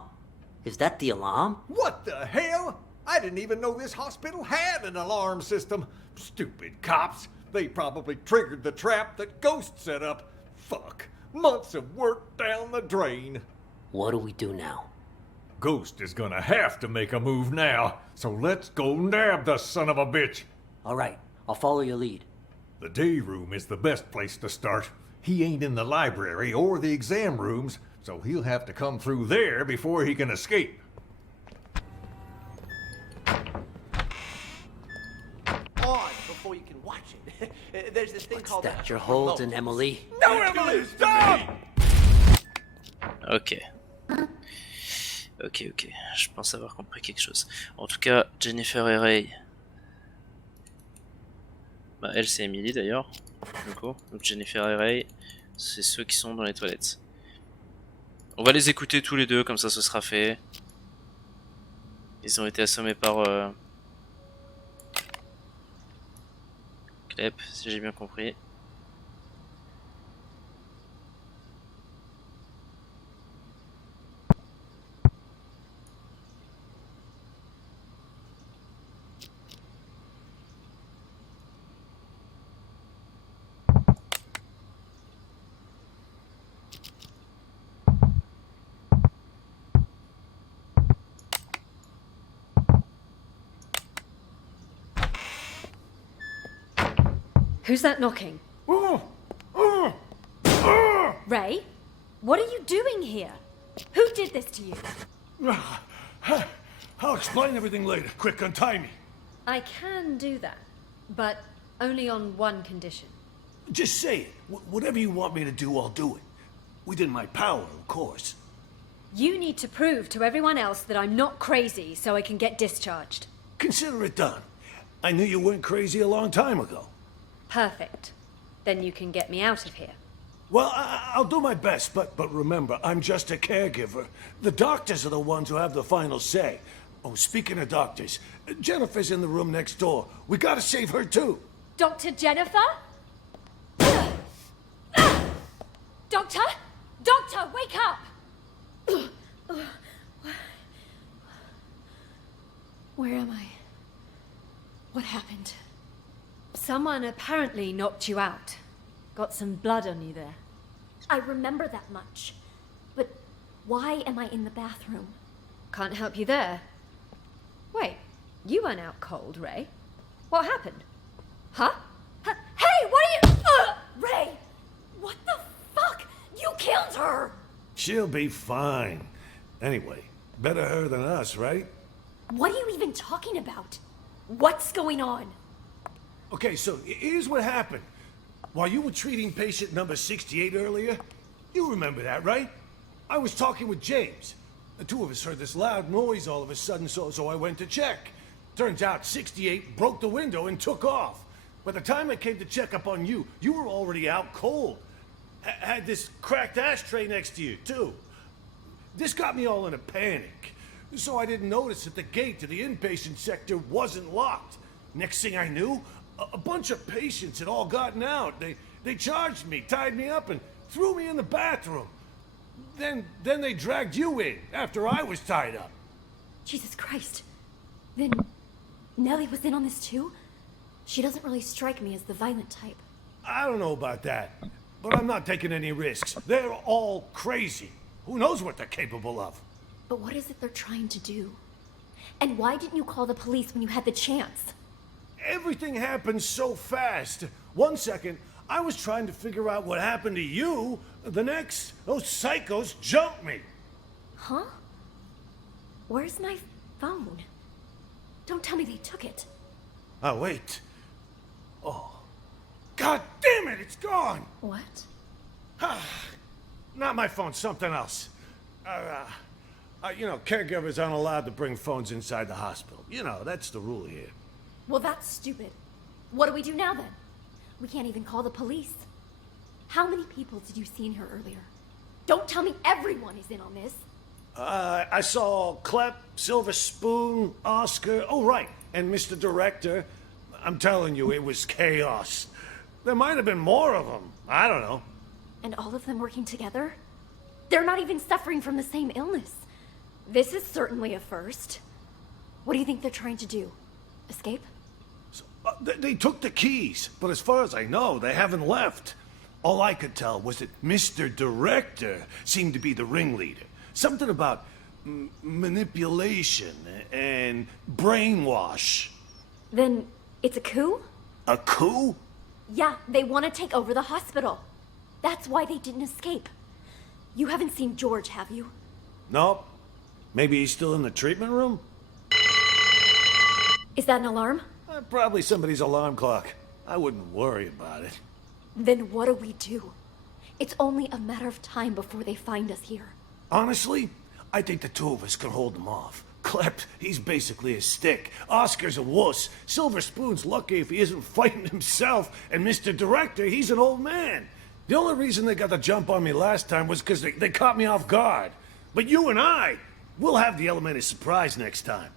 Is that the alarm? What the hell? I didn't even know this hospital had an alarm system. Stupid cops. They probably triggered the trap that Ghost set up. Fuck. Months of work down the drain. What do we do now? Ghost is gonna have to make a move now, so let's go nab the son of a bitch. All right, I'll follow your lead. The day room is the best place to start. He ain't in the library or the exam rooms, so he'll have to come through there before he can escape. On before you can watch it. There's this thing called that you're holding, Emily? No, Emily, stop! Ok. Ok, je pense avoir compris quelque chose. En tout cas, Jennifer et Ray. Bah, elle, c'est Emily d'ailleurs. Donc Jennifer et Ray, c'est ceux qui sont dans les toilettes. On va les écouter tous les deux, comme ça ce sera fait. Ils ont été assommés par Clep, si j'ai bien compris. Who's that knocking? Ray? What are you doing here? Who did this to you? I'll explain everything later. Quick, untie me. I can do that, but only on one condition. Just say it. Whatever you want me to do, I'll do it. Within my power, of course. You need to prove to everyone else that I'm not crazy so I can get discharged. Consider it done. I knew you weren't crazy a long time ago. Perfect. Then you can get me out of here. Well, I'll do my best, but remember, I'm just a caregiver. The doctors are the ones who have the final say. Oh, speaking of doctors, Jennifer's in the room next door. We gotta save her too. Dr. Jennifer? Doctor? Doctor, wake up! Where am I? What happened? Someone apparently knocked you out. Got some blood on you there. I remember that much. But why am I in the bathroom? Can't help you there. Wait, you weren't out cold, Ray. What happened? Huh? Hey, what are you... Ray! What the fuck? You killed her! She'll be fine. Anyway, better her than us, right? What are you even talking about? What's going on? Okay, so here's what happened. While you were treating patient number 68 earlier, you remember that, right? I was talking with James. The two of us heard this loud noise all of a sudden, so I went to check. Turns out 68 broke the window and took off. By the time I came to check up on you, you were already out cold. Had this cracked ashtray next to you, too. This got me all in a panic. So I didn't notice that the gate to the inpatient sector wasn't locked. Next thing I knew, a bunch of patients had all gotten out. They charged me, tied me up, and threw me in the bathroom. Then they dragged you in after I was tied up. Jesus Christ. Then Nellie was in on this too? She doesn't really strike me as the violent type. I don't know about that, but I'm not taking any risks. They're all crazy. Who knows what they're capable of? But what is it they're trying to do? And why didn't you call the police when you had the chance? Everything happened so fast. 1 second, I was trying to figure out what happened to you. The next, those psychos jumped me. Huh? Where's my phone? Don't tell me they took it. Oh, wait. Oh. God damn it, it's gone! What? Not my phone, something else. You know, caregivers aren't allowed to bring phones inside the hospital. You know, that's the rule here. Well, that's stupid. What do we do now, then? We can't even call the police. How many people did you see in here earlier? Don't tell me everyone is in on this. I saw Clep, Silver Spoon, Oscar, oh right, and Mr. Director. I'm telling you, it was chaos. There might have been more of them. I don't know. And all of them working together? They're not even suffering from the same illness. This is certainly a first. What do you think they're trying to do? Escape? They took the keys, but as far as I know, they haven't left. All I could tell was that Mr. Director seemed to be the ringleader. Something about manipulation and brainwash. Then it's a coup? A coup? Yeah, they want to take over the hospital. That's why they didn't escape. You haven't seen George, have you? Nope. Maybe he's still in the treatment room? Is that an alarm? Probably somebody's alarm clock. I wouldn't worry about it. Then what do we do? It's only a matter of time before they find us here. Honestly, I think the two of us can hold them off. Clep, he's basically a stick. Oscar's a wuss. Silver Spoon's lucky if he isn't fighting himself. And Mr. Director, he's an old man. The only reason they got the jump on me last time was because they caught me off guard. But you and I, we'll have the element of surprise next time.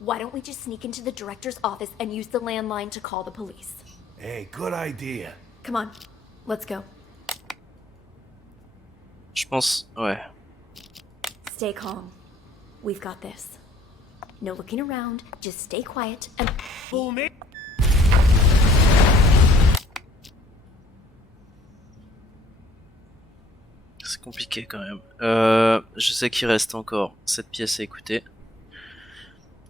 Why don't we just sneak into the director's office and use the landline to call the police? Hey, good idea. Come on, let's go. Je pense, ouais. Stay calm. We've got this. No looking around, just stay quiet and... Fool me. C'est compliqué quand même. Je sais qu'il reste encore cette pièce à écouter.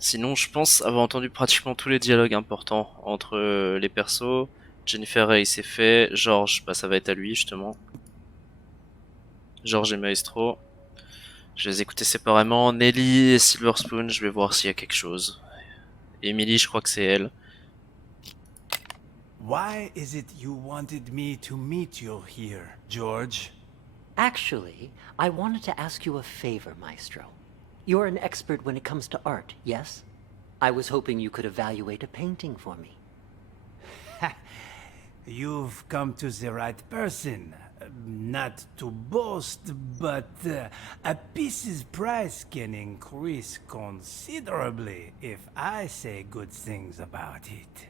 Sinon, je pense avoir entendu pratiquement tous les dialogues importants entre les persos. Jennifer Ray, c'est fait. George, bah ça va être à lui justement. George et Maestro. Je vais les écouter séparément. Nelly et Silver Spoon, je vais voir s'il y a quelque chose. Emily, je crois que c'est elle. Why is it you wanted me to meet you here, George? Actually, I wanted to ask you a favor, Maestro. You're an expert when it comes to art, yes? I was hoping you could evaluate a painting for me. You've come to the right person. Not to boast, but a piece's price can increase considerably if I say good things about it.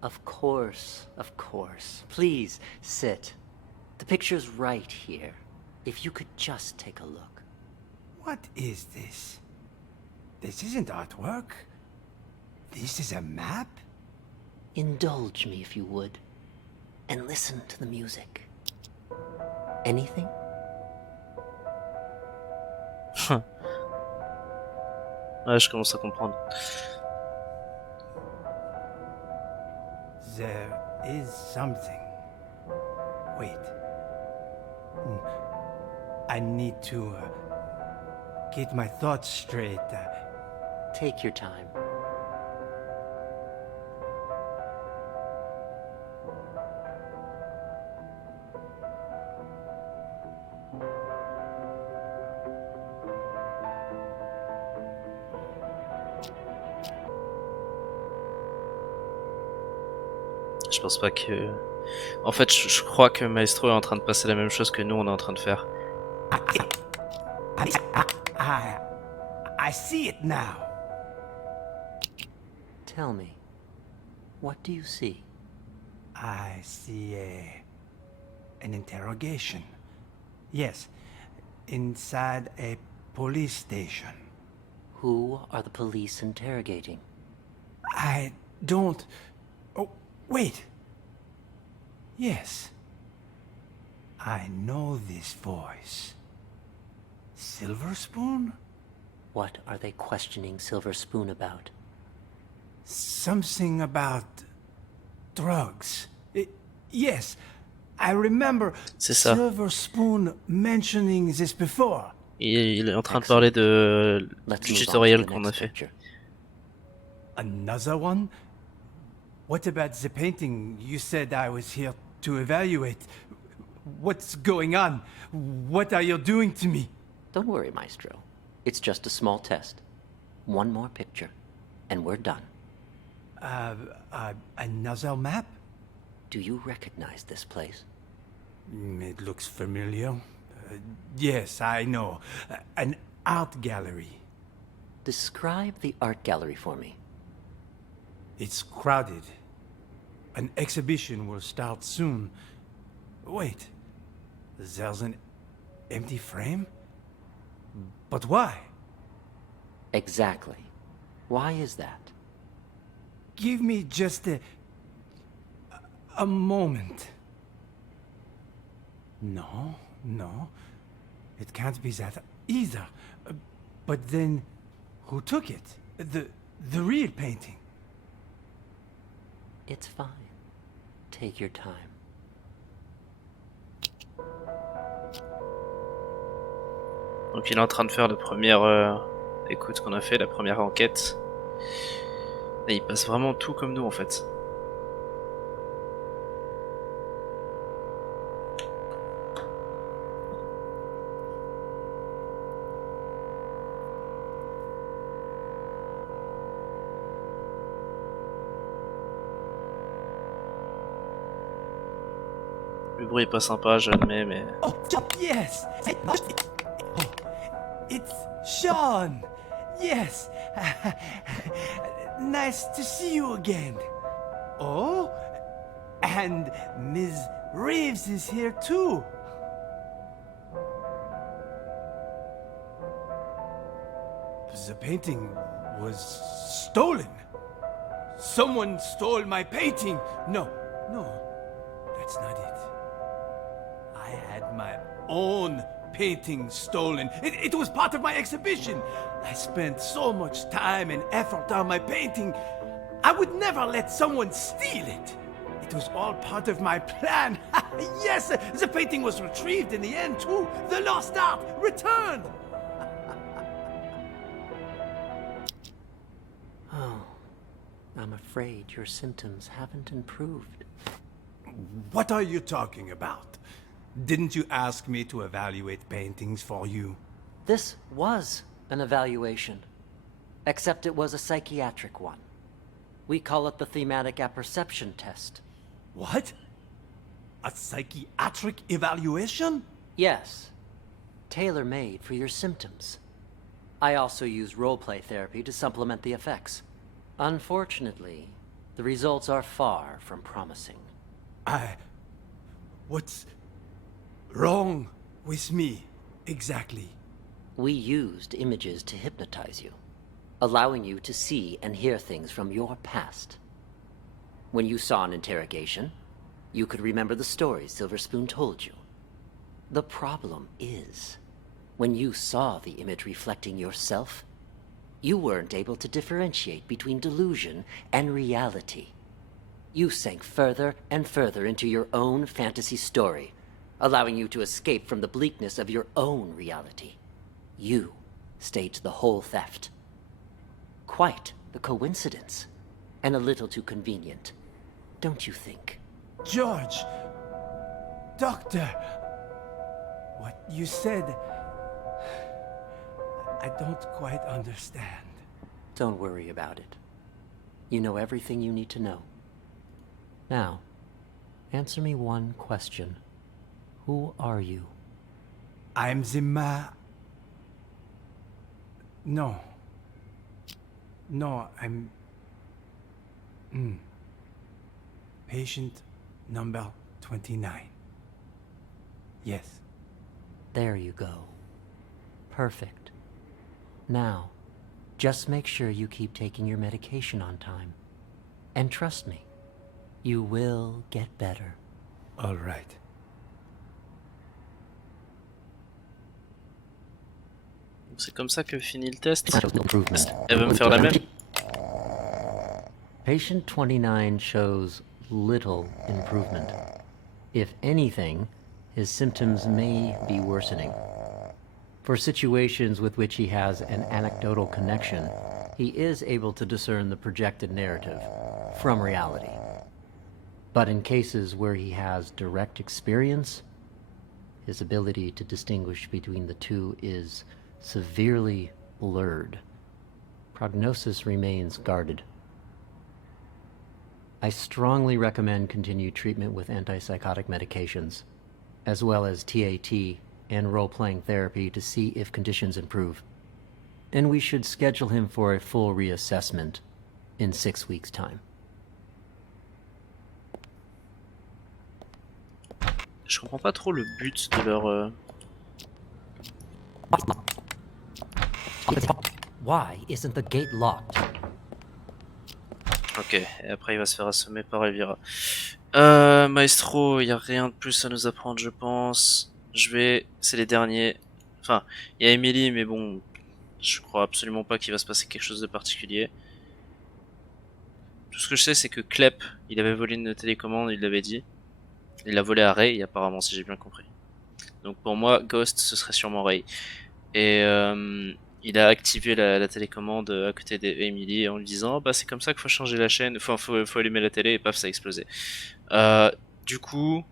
Of course, of course. Please, sit. The picture's right here. If you could just take a look. What is this? This isn't artwork. This is a map? Indulge me if you would. And listen to the music. Anything? Ouais, je commence à comprendre. There is something. Wait. I need to get my thoughts straight. Take your time. Je pense pas que... En fait, je crois que Maestro est en train de passer la même chose que nous, on est en train de faire. I see it now. Tell me, what do you see? I see an interrogation. Yes, inside a police station. Who are the police interrogating? I don't... Oh, wait. Yes. I know this voice. Silver Spoon? What are they questioning Silver Spoon about? Something about drugs. Yes, I remember Silver Spoon mentioning this before. Il est en train de parler de du tutoriel qu'on a fait. Another one? What about the painting you said I was here to evaluate? What's going on? What are you doing to me? Don't worry, Maestro. It's just a small test. One more picture, and we're done. Another map? Do you recognize this place? It looks familiar. Yes, I know. An art gallery. Describe the art gallery for me. It's crowded. An exhibition will start soon. Wait, there's an empty frame? But why? Exactly. Why is that? Give me just a moment. No. It can't be that either. But then, who took it? The real painting? It's fine. Take your time. Donc il est en train de faire la première écoute qu'on a fait, la première enquête. Et il passe vraiment tout comme nous en fait. Le bruit est pas sympa, j'admets, mais... Oh, yes! It's Sean! Yes! Nice to see you again. Oh? And Ms. Reeves is here too. The painting was stolen. Someone stole my painting. No, that's not it. I had my own painting stolen. It was part of my exhibition. I spent so much time and effort on my painting. I would never let someone steal it. It was all part of my plan. Yes, the painting was retrieved in the end too. The lost art returned. Oh, I'm afraid your symptoms haven't improved. What are you talking about? Didn't you ask me to evaluate paintings for you? This was an evaluation, except it was a psychiatric one. We call it the thematic apperception test. What? A psychiatric evaluation? Yes, tailor-made for your symptoms. I also use role-play therapy to supplement the effects. Unfortunately, the results are far from promising. What's wrong with me, exactly? We used images to hypnotize you, allowing you to see and hear things from your past. When you saw an interrogation, you could remember the stories Silver Spoon told you. The problem is, when you saw the image reflecting yourself, you weren't able to differentiate between delusion and reality. You sank further and further into your own fantasy story, allowing you to escape from the bleakness of your own reality. You staged the whole theft. Quite the coincidence, and a little too convenient, don't you think? George! Doctor! What you said... I don't quite understand. Don't worry about it. You know everything you need to know. Now, answer me one question. Who are you? I'm the No. No, I'm... Patient number 29. Yes. There you go. Perfect. Now, just make sure you keep taking your medication on time. And trust me, you will get better. All right. C'est comme ça que finit le test. Elle veut me faire la même. Patient 29 shows little improvement. If anything, his symptoms may be worsening. For situations with which he has an anecdotal connection, he is able to discern the projected narrative from reality. But in cases where he has direct experience, his ability to distinguish between the two is severely blurred. Prognosis remains guarded. I strongly recommend continued treatment with antipsychotic medications, as well as TAT and role-playing therapy to see if conditions improve. And we should schedule him for a full reassessment in 6 weeks' time. Je comprends pas trop le but de leur... Why isn't the gate locked? Ok, et après il va se faire assommer par Elvira. Maestro, il n'y a rien de plus à nous apprendre, je pense. C'est les derniers. Enfin, il y a Emily, mais bon, je crois absolument pas qu'il va se passer quelque chose de particulier. Tout ce que je sais, c'est que Klep, il avait volé une télécommande, il l'avait dit. Il l'a volé à Ray, apparemment, si j'ai bien compris. Donc pour moi, Ghost, ce serait sûrement Ray. Et il a activé la télécommande à côté d'Emily en lui disant oh, bah c'est comme ça qu'il faut changer la chaîne, enfin faut allumer la télé et paf ça a explosé. Du coup,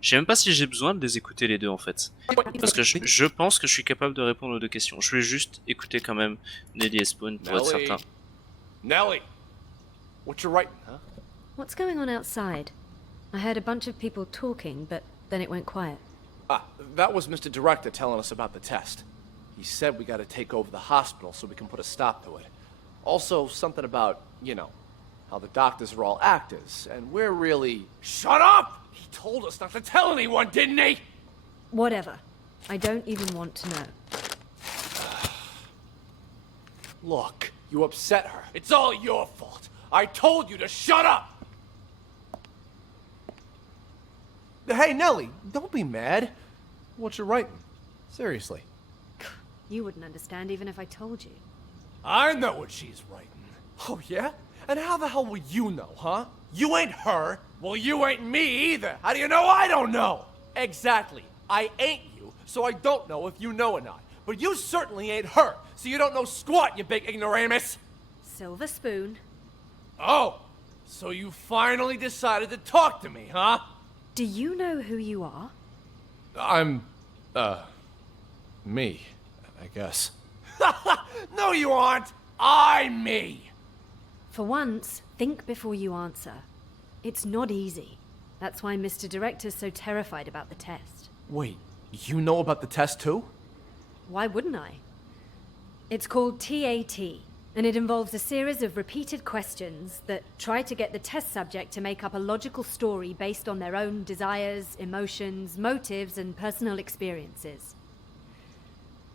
je sais même pas si j'ai besoin de les écouter les deux en fait, parce que je pense que je suis capable de répondre aux deux questions. Je vais juste écouter quand même Nelly et Spoon pour être certain. Nelly, what you writing, huh? What's going on outside? I heard a bunch of people talking, but then it went quiet. That was Mr. Director telling us about the test. He said we gotta take over the hospital so we can put a stop to it. Also, something about, you know, how the doctors are all actors, and we're really... Shut up! He told us not to tell anyone, didn't he? Whatever. I don't even want to know. Look, you upset her. It's all your fault. I told you to shut up! Hey, Nellie, don't be mad. What you writing? Seriously. You wouldn't understand even if I told you. I know what she's writing. Oh, yeah? And how the hell will you know, huh? You ain't her. Well, you ain't me either. How do you know I don't know? Exactly. I ain't you, so I don't know if you know or not. But you certainly ain't her, so you don't know squat, you big ignoramus. Silver spoon. Oh, so you finally decided to talk to me, huh? Do you know who you are? I'm, me, I guess. No, you aren't. I'm me. For once, think before you answer. It's not easy. That's why Mr. Director's so terrified about the test. Wait, you know about the test too? Why wouldn't I? It's called TAT, and it involves a series of repeated questions that try to get the test subject to make up a logical story based on their own desires, emotions, motives, and personal experiences.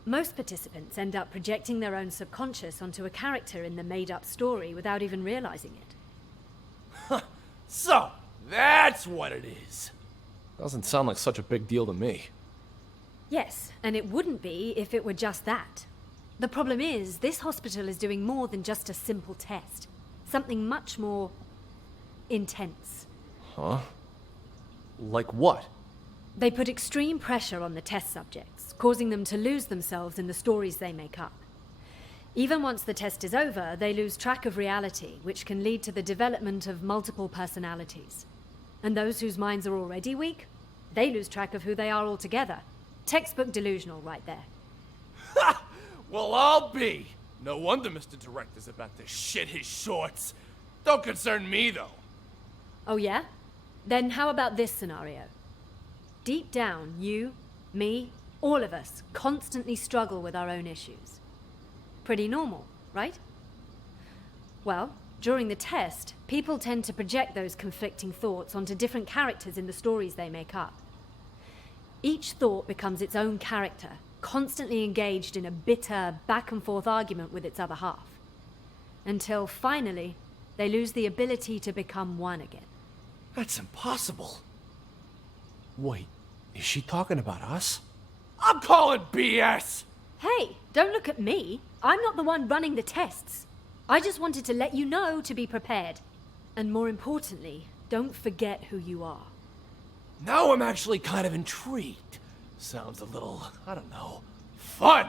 Most participants end up projecting their own subconscious onto a character in the made-up story without even realizing it. So, that's what it is. Doesn't sound like such a big deal to me. Yes, and it wouldn't be if it were just that. The problem is, this hospital is doing more than just a simple test. Something much more intense. Huh? Like what? They put extreme pressure on the test subjects, causing them to lose themselves in the stories they make up. Even once the test is over, they lose track of reality, which can lead to the development of multiple personalities. And those whose minds are already weak, they lose track of who they are altogether. Textbook delusional right there. Ha! Well, I'll be. No wonder Mr. Director's about to shit his shorts. Don't concern me, though. Oh yeah? Then how about this scenario? Deep down, you, me, all of us constantly struggle with our own issues. Pretty normal, right? Well, during the test, people tend to project those conflicting thoughts onto different characters in the stories they make up. Each thought becomes its own character, constantly engaged in a bitter, back-and-forth argument with its other half. Until, finally, they lose the ability to become one again. That's impossible. Wait, is she talking about us? I'm calling BS! Hey, don't look at me. I'm not the one running the tests. I just wanted to let you know to be prepared. And more importantly, don't forget who you are. Now I'm actually kind of intrigued. Sounds a little, I don't know, fun.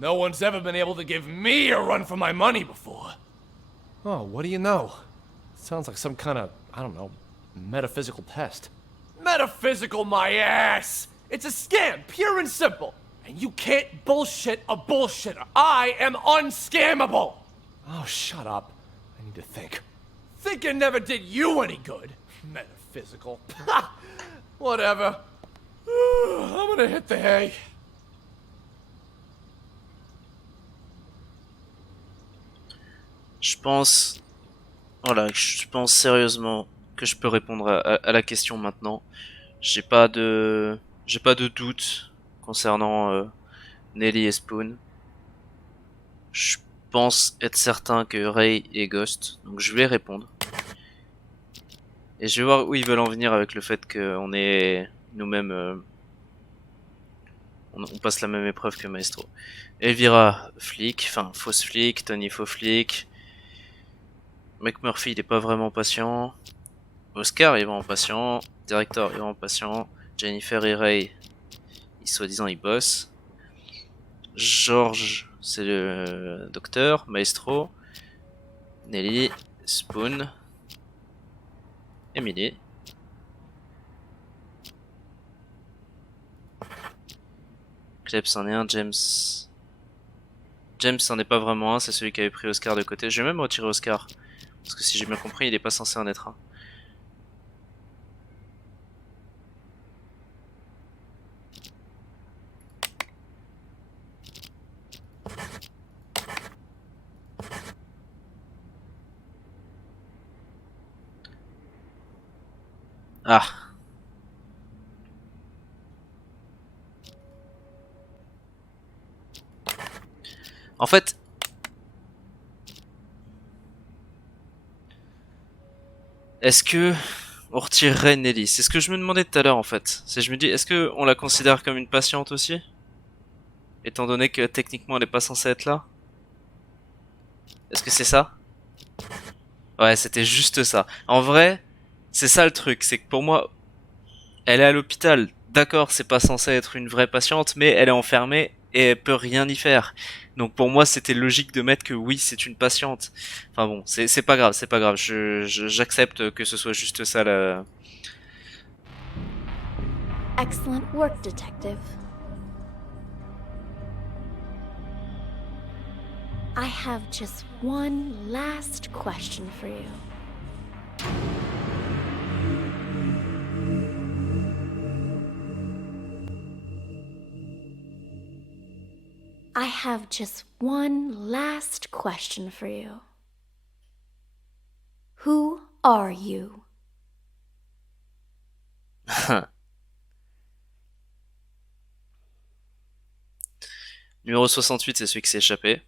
No one's ever been able to give me a run for my money before. Oh, what do you know? Sounds like some kind of, I don't know, metaphysical test. Metaphysical my ass! It's a scam, pure and simple. And you can't bullshit a bullshitter. I am unscammable! Oh, shut up. I need to think. Thinking never did you any good. Metaphysical. Whatever. I'm gonna hit the hay. Je pense sérieusement que je peux répondre à la question maintenant. J'ai pas de doute concernant Nelly et Spoon. Je pense être certain que Ray est Ghost, donc je vais répondre. Et je vais voir où ils veulent en venir avec le fait qu'on est nous-mêmes... on passe la même épreuve que Maestro. Elvira, flic, enfin fausse flic, Tony faux flic. McMurphy il est pas vraiment patient. Oscar il est vraiment patient. Director il est vraiment patient. Jennifer et Ray, soi-disant ils bossent. George c'est le docteur. Maestro. Nelly, Spoon. Emily. Klebs en est un, James en est pas vraiment un, c'est celui qui avait pris Oscar de côté. Je vais même retirer Oscar, parce que si j'ai bien compris, il est pas censé en être un. Ah. En fait... Est-ce que... On retirerait Nelly? C'est ce que je me demandais tout à l'heure en fait. Je me dis, est-ce que on la considère comme une patiente aussi? Étant donné que techniquement elle est pas censée être là? Est-ce que c'est ça? Ouais, c'était juste ça. En vrai, c'est ça le truc, c'est que pour moi, elle est à l'hôpital. D'accord, c'est pas censé être une vraie patiente, mais elle est enfermée et elle peut rien y faire. Donc pour moi, c'était logique de mettre que oui, c'est une patiente. Enfin bon, c'est pas grave, c'est pas grave. J'accepte que ce soit juste ça la... Excellent work, detective. I have just one last question for you. I have just one last question for you. Who are you? Numéro 68, c'est celui qui s'est échappé.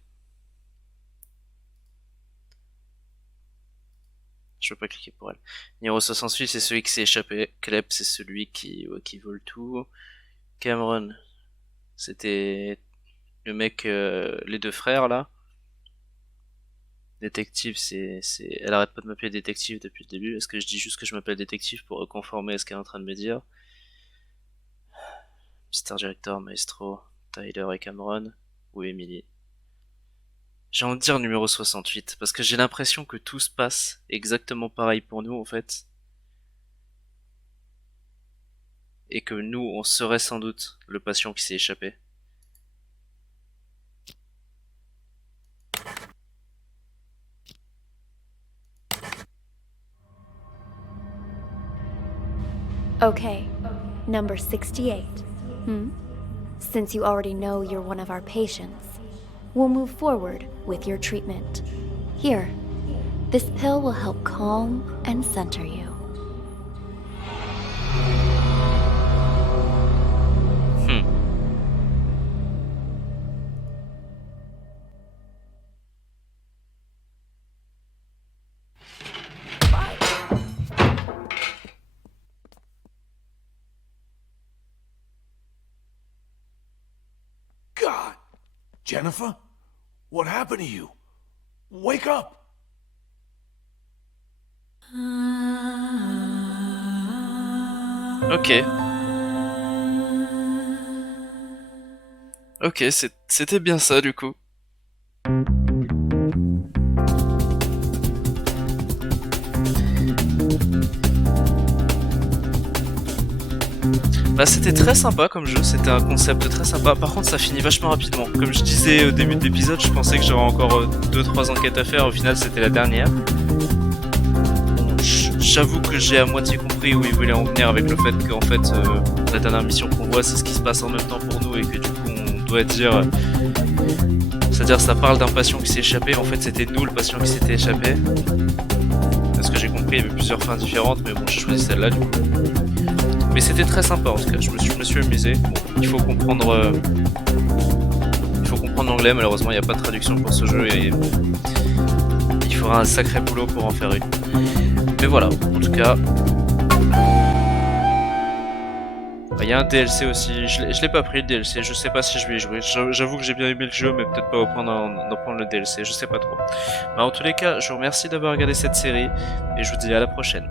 Je peux pas cliquer pour elle. Numéro 68, c'est celui qui s'est échappé. Kleb, c'est celui qui vole tout. Cameron, c'était le mec, les deux frères là. Détective, elle arrête pas de m'appeler détective depuis le début. Est-ce que je dis juste que je m'appelle détective pour conformer à ce qu'elle est en train de me dire? Mr. Director, Maestro, Tyler et Cameron, ou Emily? J'ai envie de dire numéro 68, parce que j'ai l'impression que tout se passe exactement pareil pour nous en fait. Et que nous, on serait sans doute le patient qui s'est échappé. Okay, number 68. Since you already know you're one of our patients, we'll move forward with your treatment. Here, this pill will help calm and center you. God! Jennifer? What happened to you? Wake up! Ok. Ok, c'était bien ça du coup. Bah c'était très sympa comme jeu, c'était un concept très sympa. Par contre ça finit vachement rapidement. Comme je disais au début de l'épisode, je pensais que j'aurais encore 2-3 enquêtes à faire, au final c'était la dernière. J'avoue que j'ai à moitié compris où il voulait en venir avec le fait qu'en fait la dernière mission qu'on voit c'est ce qui se passe en même temps pour nous et que du coup on doit dire... C'est-à-dire ça parle d'un patient qui s'est échappé, en fait c'était nous le patient qui s'était échappé. De ce que j'ai compris, il y avait plusieurs fins différentes, mais bon j'ai choisi celle-là du coup. Mais c'était très sympa en tout cas, je me suis amusé. Bon, il faut comprendre l'anglais, malheureusement il n'y a pas de traduction pour ce jeu et il faudra un sacré boulot pour en faire une. Mais voilà, en tout cas... Il y a un DLC aussi, je l'ai pas pris le DLC, je sais pas si je vais y jouer. J'avoue que j'ai bien aimé le jeu, mais peut-être pas au point d'en prendre le DLC, je sais pas trop. Mais en tous les cas, je vous remercie d'avoir regardé cette série, et je vous dis à la prochaine.